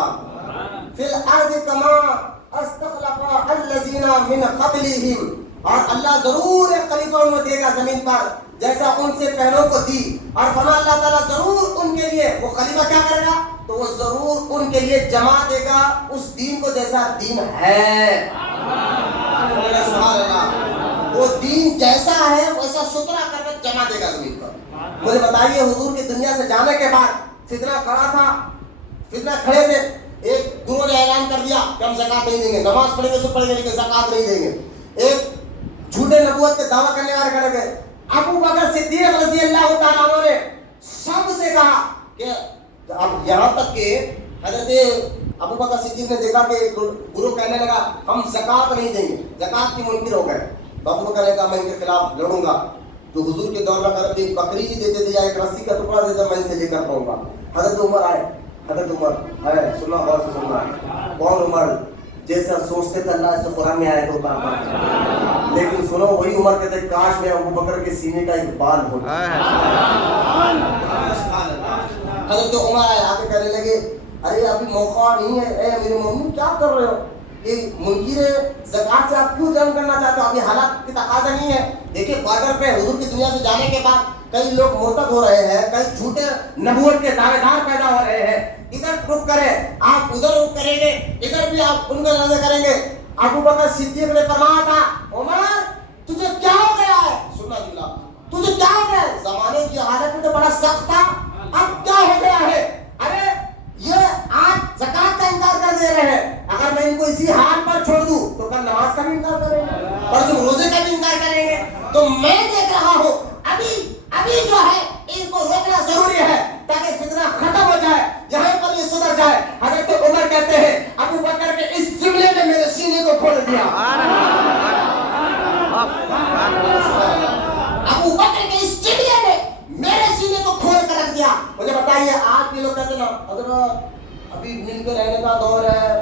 فی الارض کما استخلف الذین من قبلہم, اور اللہ ضرور ایک خلیفہ انہیں دے گا زمین پر جیسا ان سے پہلوں کو دی. اور فرمایا اللہ تعالیٰ ضرور ان کے لیے وہ خلیفہ کیا کرے گا؟ تو وہ ضرور ان کے لیے جمع دے گا اس دین کو جیسا دین ہے. سبحان اللہ. وہ دین جیسا ہے ویسا ستھرا کر کے جمع دے گا زمین پر. مجھے بتائیے حضور کی دنیا سے جانے کے بعد فتنہ کھڑا تھا, فتنہ کھڑے تھے. ایک گروہ نے اعلان کر دیا کہ ہم زکات نہیں دیں گے, نماز پڑھیں گے سب پڑھیں گے لیکن زکات نہیں دیں گے. ایک جھوٹے نبوت کے دعویٰ کرنے والے کھڑے گئے. ابو بکر صدیق رضی اللہ تعالیٰ عنہ نے سب سے کہا کہ اب یہاں تک کہ حضرت ابو بکر صدیق نے دیکھا کہ گروہ کہنے لگا ہم زکات نہیں دیں گے, زکات کی منکر ہو گئے. ابو بکر نے کہا میں ان کے خلاف لڑوں گا. جو حضور کے دور میں اگر ایک بکری ہی دیتے تھے یا ایک رسی کا ٹکڑا دیتے میں ان سے لے کر پاؤں گا. حضرت عمر آئے, حضرت عمر ہے سننا غور سے سننا. کون عمر؟ جیسا سوچتے تھے اللہ سے قرآن میں آئے تو کہا, لیکن سنو وہی عمر کہتے کاش میں ابو بکر کے سینے کا ایک بال ہو. حضرت عمر آئے آ کے کہنے لگے ارے ابھی موقع نہیں ہے, اے میرے مومن کیا کر رہے ہو؟ یہ منکر زکات سے آپ کیوں جنگ کرنا چاہتے ہو؟ ابھی حالات کی تقاضا نہیں ہے. دیکھیے بارڈر پہ حضور کی دنیا سے جانے کے بعد کئی لوگ مرتد ہو رہے ہیں, کئی جھوٹے نبوت کے دعوے دار پیدا ہو رہے ہیں. ادھر رخ کرے آپ ادھر رخ کریں گے, ادھر بھی آپ ان کا نظر کریں گے. ابو بکر صدیق نے فرمایا تھا عمر تجھے کیا ہو گیا ہے؟ سننا جلا تجھے کیا ہو گیا ہے؟ زمانے کی حالت میں تو بڑا سخت تھا, اب کیا ہو گیا ہے؟ ارے یہ آج زکات کا انکار کر دے رہے ہیں, اگر میں ان کو اسی حال پر چھوڑ دوں تو کل نماز کا بھی انکار کریں گے, پرسوں روزے کا بھی انکار کریں گے. تو میں دیکھ رہا ہوں ابھی جو ہے ان کو روکنا ضروری ہے تاکہ فتنہ ختم ہو جائے, یہاں پر یہ سدھر جائے. حضرت عمر کہتے ہیں ابو بکر کے اس جملے نے میرے سینے کو کھول دیا. ابو بکر کے اس جملے نے میرے سینے کو کھول کر رکھ دیا. مجھے بتائیے آج بھی لوگ کہتے ہیں نا حضرت ابھی مل کے رہنے کا دور ہے,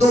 2,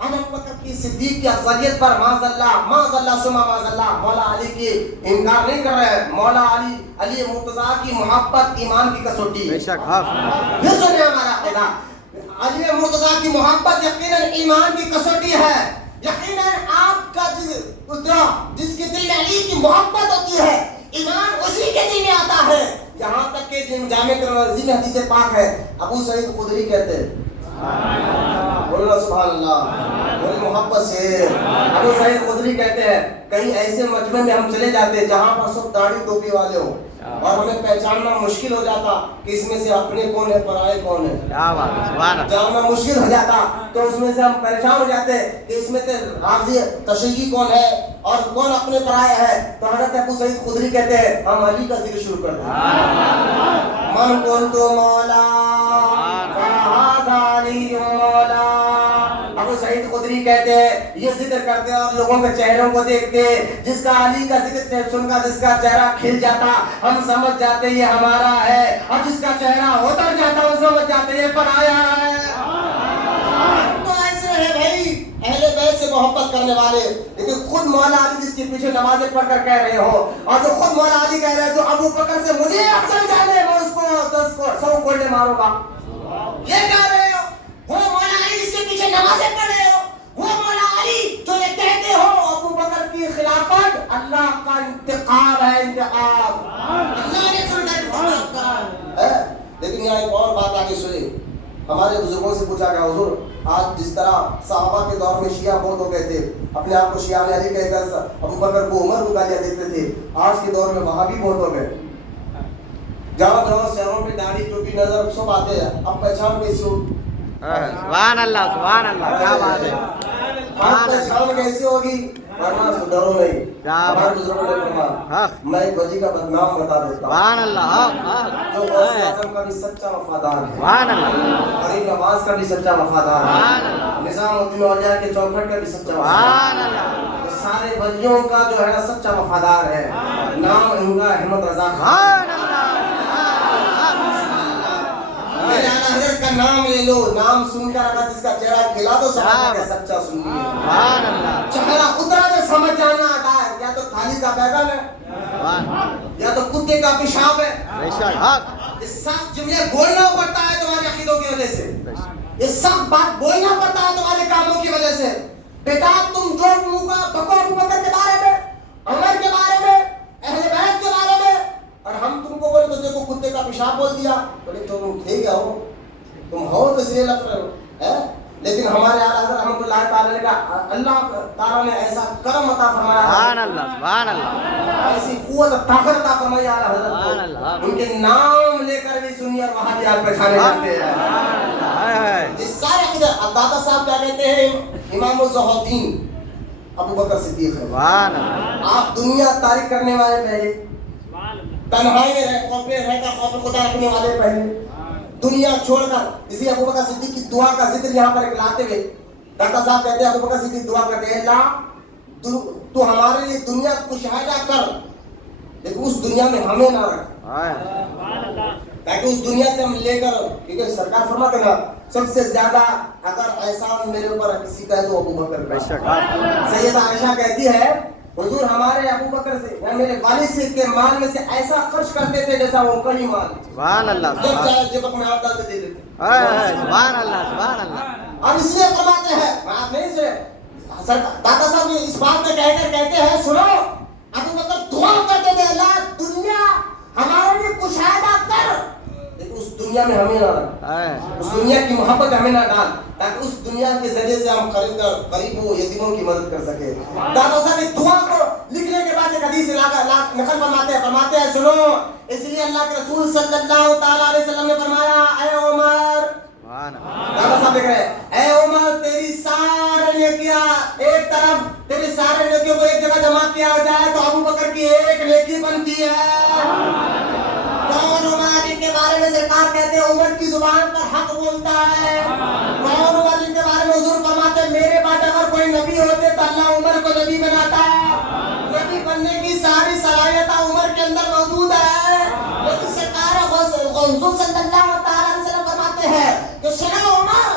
ہم ابو بکر کی صدیق کی افضلیت پر معاذ اللہ سما معاذ اللہ مولا علی کی انکار نہیں کر رہے ہیں. مولا علی مرتضیٰ کی محبت ایمان کی کسوٹی. بے شک حق. یہ سنیں ہمارا عقیدہ. علی مرتضیٰ کی محبت یقیناً ایمان کی کسوٹی ہے. یقیناً آپ کا جس کے دل میں علی کی محبت ہوتی ہے ایمان اسی کے دل میں آتا ہے. یہاں تک کہ جامع ترمذی میں حدیث پاک ہے ابو سعید خدری کہتے ہیں بولنا سبحان اللہ بڑی محبت سے. ابو سعید خدری کہتے ہیں کہیں ایسے مجمع میں ہم چلے جاتے جہاں پر سب داڑھی ٹوپی والے ہوں اور ہمیں پہچاننا مشکل ہو جاتا کہ اس میں سے اپنے کون ہے پرائے کون ہے. کیا بات ہے سبحان اللہ. جاننا مشکل ہو جاتا تو اس میں سے ہم پریشان ہو جاتے کہ اس میں سے راضی تشیعی کون ہے اور کون اپنے پرائے ہے. تو حضرت ابو سعید خدری کہتے ہیں ہم علی کا ذکر شروع کرتے ہیں. من کنت مولا فہذا علی مولا. ابو سعید خدری کہتے ہیں یہ ذکر کرتے اور لوگوں کے چہروں کو دیکھتے جس کا علی کا ذکر سن کر جس کا چہرہ کھل جاتا ہم سمجھ جاتے یہ ہمارا ہے اور جس کا چہرہ اتر جاتا ہم سمجھ جاتے یہ پرایا ہے. تو ایسے ہے بھائی اہل بیت سے محبت کرنے والے لیکن خود مولا علی جس کے پیچھے نمازیں پڑھ کر کہہ رہے ہو اور جو خود مولا علی کہہ رہے ہیں جو ابو بکر سے مجھے افضل جانے میں اس کو 10 کو 100 کوڑے ماروں گا یہ کہہ رہے ہو. وہ مولا علی جس کے پیچھے نمازیں پڑھ رہے ہو وہ مولا علی جو یہ کہتے ہو ابو بکر کی خلافت اللہ کا انتقام ہے. انتقام اللہ نے انتقام کیا ہے. لیکن یہاں ایک اور بات آگے سنیں. ہمارے بزرگوں سے پوچھا گیا حضور آج جس طرح صحابہ کے دور میں شیعہ بہت ہو گئے تھے اپنے آپ کو شیعہ علی کہہ کر ابو بکر کو عمر کو گالیاں دیتے تھے آج کے دور میں وہاں بھی بہت ہو گئے. جہاں جہاں شہروں میں داڑھی ٹوپی نظر سب آتے ہیں اب پہچان کیسی ہوگی. سبحان اللہ سبحان اللہ. کیا بات ہے پہچان کیسی ہوگی ورنہ ڈرو نہیں. ہمارے بزرگوں نے فرمایا میں ایک ولی کا بدنام بتا دیتا ہوں سبحان اللہ. جو غوث اعظم کا بھی سچا وفادار ہے سبحان اللہ. غریب نواز کا بھی سچا وفادار ہے نظام الدین اولیاء کے چوکھٹ کا بھی سچا وفادار سبحان اللہ. ہے. سارے ولیوں کا جو ہے سچا وفادار ہے. نام ان کا احمد رضا خان. سبحان اللہ. حضرت کا نام لے لو نام سن کر اگر جس کا چہرہ کھلا تو سمجھ کہ سچا سنی ہے. سبحان اللہ. چہرہ اترا تو سمجھ جانا آتا ہے یا تو تھالی کا بیگن ہے یا تو کتے کا پیشاب ہے. بے شک حق. یہ سب جملے بولنا پڑتا ہے تمہارے عقیدوں کی وجہ سے. یہ سب بات بولنا پڑتا ہے تمہارے کاموں کی وجہ سے. بیٹا تم جو منہ کا بکو ابو بکر کے بارے میں عمر کے بارے میں اہل بیت کے بارے میں اور ہم تم کو بولے تو دیکھو کتے کا پیشاب بول دیا بولے تم ٹھیک ہے ہو تم ہو تو اس لیے لگ رہے ہو. لیکن ہمارے اعلیٰ حضرت رحمۃ اللہ تعالی کا اللہ تعالیٰ نے ایسا کرم عطا فرمایا سبحان اللہ سبحان اللہ. ایسی قوت طاقت عطا فرمائی اعلیٰ سبحان حضرت اللہ. کو ان کے نام لے کر بھی سنی اور وہاں بھی آپ پہچانے جاتے ہیں. یہ سارے اب دادا صاحب کیا کہتے ہیں امام الزہدین ابو بکر صدیق ہے. سبحان اللہ. آپ دنیا تاریخ کرنے والے پہلے تنہائی میں رہ کر خوف خدا رکھنے والے پہلے دنیا چھوڑ کر اسی ابو بکر صدیق کی دعا کا ذکر یہاں پر لاتے ہوئے ڈاکٹر صاحب کہتے ہیں ابو بکر صدیق دعا کرتے ہیں اللہ تو ہمارے لیے دنیا کو مشاہدہ کر لیکن اس دنیا میں ہمیں نہ رکھ تاکہ اس دنیا سے ہم لے کر کیونکہ سرکار فرماتے نا سب سے زیادہ اگر احسان میرے اوپر کسی کا ہے تو ابو بکر کا. سیدہ عائشہ کہتی ہے حضور ہمارے ابو بکر سے یا میرے والد سے کے مال میں سے ایسا خرچ کرتے تھے جیسا وہ کہیں مال. سبحان اللہ. جب چاہے جب میں آپ دے دیتے. سبحان اللہ سبحان اللہ. اور اس لیے فرماتے ہیں آپ نہیں سے دادا صاحب اس بات میں کہتے ہیں سنو ابو بکر دعا کرتے تھے اللہ دنیا ہمارے لیے کشادہ کر لیکن اس دنیا میں ہمیں نہ رکھ. اس دنیا کی محبت ہمیں نہ ڈال تاکہ اس دنیا کے ذریعے سے ہم خرید کر غریبوں یتیموں کی مدد کر سکیں. دادا صاحب اس دعا کو لکھنے کے بعد ایک حدیث نقل فرماتے ہیں سنو اس لیے اللہ کے رسول صلی اللہ تعالی علیہ وسلم نے فرمایا اے عمر دادا صاحب لکھ رہے ہیں اے عمر تیری سارے نیکیاں ایک طرف تیری سارے نیکیوں کو ایک جگہ جمع کیا جائے تو ابو بکر کی ایک نیکی بنتی ہے. کون عمر جن کے بارے میں سرکار کہتے ہیں عمر کی زبان پر حق بولتا ہے. کون عمر جن کے بارے میں حضور فرماتے ہیں میرے بعد اگر کوئی نبی ہوتے تو اللہ عمر کو نبی بناتا. نبی بننے کی ساری صلاحیت عمر کے اندر موجود ہے. لیکن سرکار حضور صلی اللہ تعالی علیہ وسلم فرماتے ہیں کہ سنو عمر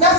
10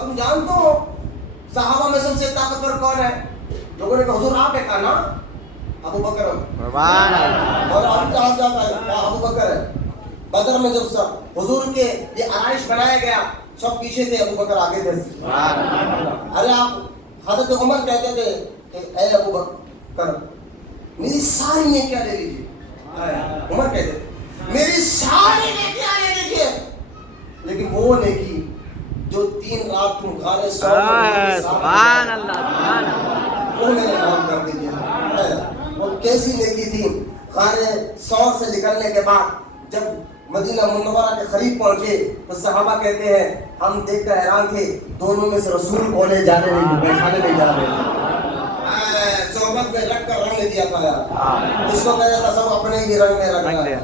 تم جانتے ہو صحابہ میں سب سے طاقتور کون ہے؟ لوگوں نے کہا حضور آپ ہے، کہا نا ابو بکر سبحان اللہ اور ابھی کہا جاتا ہے کہا ابو بکر ہے. بدر میں جب سب حضور کے یہ آرائش بنایا گیا سب پیچھے تھے، ابو بکر آگے تھے. ارے آپ حضرت عمر کہتے تھے کہ اے ابو بکر میری ساری نیکیاں لے لیجیے. عمر کہتے تھے میری ساری نیکیاں لے لیجیے، لیکن وہ نیکی جو 3 رات تم غار ثور سبحان اللہ سبحان اللہ وہ میرے نام کر دیجیے. وہ کیسی نیکی تھی؟ غار ثور سے نکلنے کے بعد جب مدینہ منورہ کے قریب پہنچے تو صحابہ کہتے ہیں ہم دیکھ کر حیران تھے دونوں میں سے رسول کولے جانے نہیں بیٹھانے نہیں جا رہے. صحبت میں رکھ کر رنگ دیا تھا یار. اس کو کہتے تھا سب اپنے ہی رنگ میں رنگنا ہے،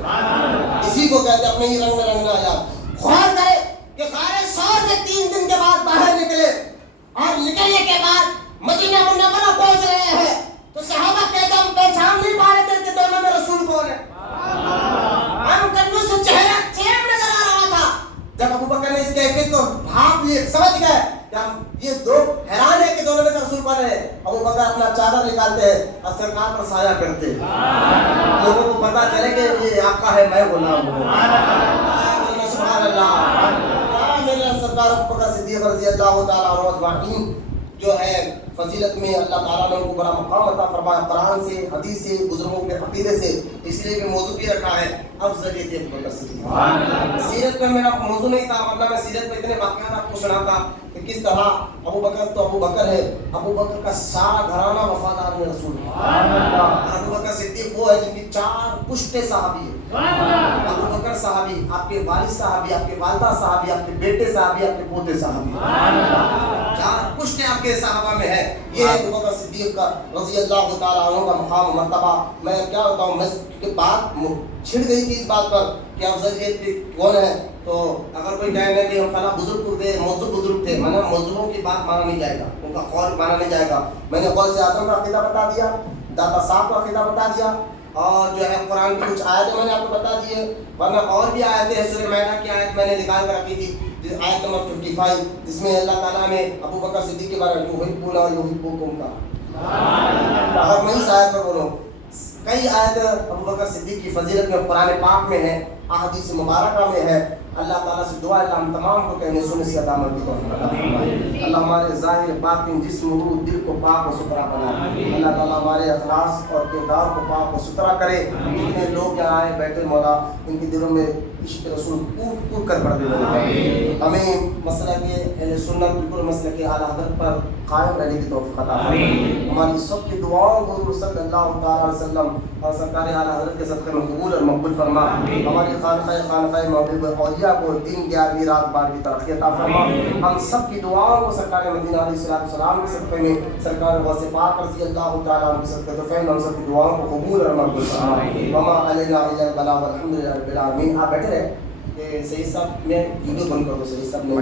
اسی کو کہتے اپنے ہی رنگ میں رنگنا ہے یار. غور کرے کہ غار ثور سے 3 دن کے بعد باہر نکلے اور نکلنے کے بعد مدینہ منورہ پہنچ رہے ہیں تو صحابہ کہتے ہم پہچان نہیں پا رہے تھے کہ دونوں میں رسول کون ہے. ہم کنو سے چہرہ چیپ نظر آ رہا تھا. جب ابو بکر نے اس کیفیت کو بھاپ لیے سمجھ گئے کہ ہم یہ دو حیران ہے کہ دونوں میں سے رسول کون ہے. ابو بکر اپنا چادر نکالتے ہیں اور سرکار پر سایہ کرتے ہیں، لوگوں کو پتا چلے کہ یہ آقا ہے میں غلام ہوں. سبحان اللہ. میرے سرکار ابو بکر صدیق رضی اللہ تعالیٰ عنہ اجمعین جو ہے فضیلت میں اللہ تعالیٰ نے ان کو بڑا مقام عطا فرمایا قرآن سے، حدیث سے، بزرگوں کے عقیدے سے. اس لیے کہ موضوع بھی رکھا ہے افضلیت ابو بکر صدیق. سیرت میں میرا موضوع نہیں تھا، ورنہ میں سیرت میں اتنے واقعات آپ کو سناتا کہ کس طرح ابو بکر تو ابو بکر ہے، ابو بکر کا سارا گھرانہ وفادار رسول ہے. ابو بکر صدیق وہ ہے جن کی 4 پشتے صحابی ہے. ابو بکر صحابی، آپ کے والد صحابی، آپ کے والدہ صحابی، آپ کے بیٹے صحابی، آپ کے پوتے صحابی. 4 پشتے آپ کے صحابہ میں ہے. یہ ہے ابو بکر صدیق کا رضی اللہ تعالیٰ عنہ کا مقام و مرتبہ. میں کیا بتاؤں، میں کہ بات چھڑ گئی تھی اس بات پر کہ افضلیت کون ہے، تو اگر کوئی کہے کہ ہم فلاں بزرگ تھے، موضوع بزرگ تھے، میں نے بزرگوں کی بات مانا نہیں جائے گا، ان کا قول مانا نہیں جائے گا. میں نے غوث اعظم کا عقیدہ بتا دیا، داتا صاحب کا عقیدہ بتا دیا، اور جو ہے قرآن کی کچھ آیتیں میں نے آپ کو بتا دی ہے. ورنہ اور بھی آیتیں ہیں، سورہ مائدہ کی آیت میں نے نکال کر رکھی تھی، آیت نمبر 55 جس میں اللہ تعالیٰ نے ابو بکر صدیق کے بارے میں یحبون و یحبونکم کا. اگر میں اس آیت پر بولوں، کئی آیت ابو بکر صدیق کی فضیلت میں قرآن پاک میں ہے، احادیث مبارکہ میں ہے. اللہ تعالیٰ سے دعا ہے ہم تمام کو کہنے سننے سے عطا کی توفیق عطا فرمائے. اللہ ہمارے ظاہر باطن جسم روح دل کو پاک و ستھرا بنائے. اللہ تعالیٰ ہمارے اخلاص اور کردار کو پاک و ستھرا کرے. جتنے لوگ یہاں آئے بیٹھے مولا ان کے دلوں میں عشق رسول کوٹ کوٹ کر پڑ دے. ہمیں مسئلہ کے اہل سنت بالکل مسئلہ کے اعلیٰ حضرت پر قائم رہنے کی توفیق عطا فرمائے. ہماری سب کی دعاؤں کو حضور صلی اللہ تعالیٰ علیہ وسلم اور سرکار اعلیٰ حضرت کے صدقے میں قبول اور مقبول فرما. ہماری خانقاہ محبوب اولیاء کو دین 11ویں رات 12ویں ترقی عطا فرما. ہم سب کی دعاؤں کو سرکار مدینہ علیہ السلام کے صدقے میں سرکار غوث پاک رضی اللہ تعالیٰ عنہ کے صدقے تو فیض ہم سب کی دعاؤں کو قبول اور مقبول فرما. وما علینا الا البلاغ والحمد للہ رب العالمین. آپ بیٹھے رہے کہ سید صاحب میں ویڈیو بند کر دو. سید صاحب نے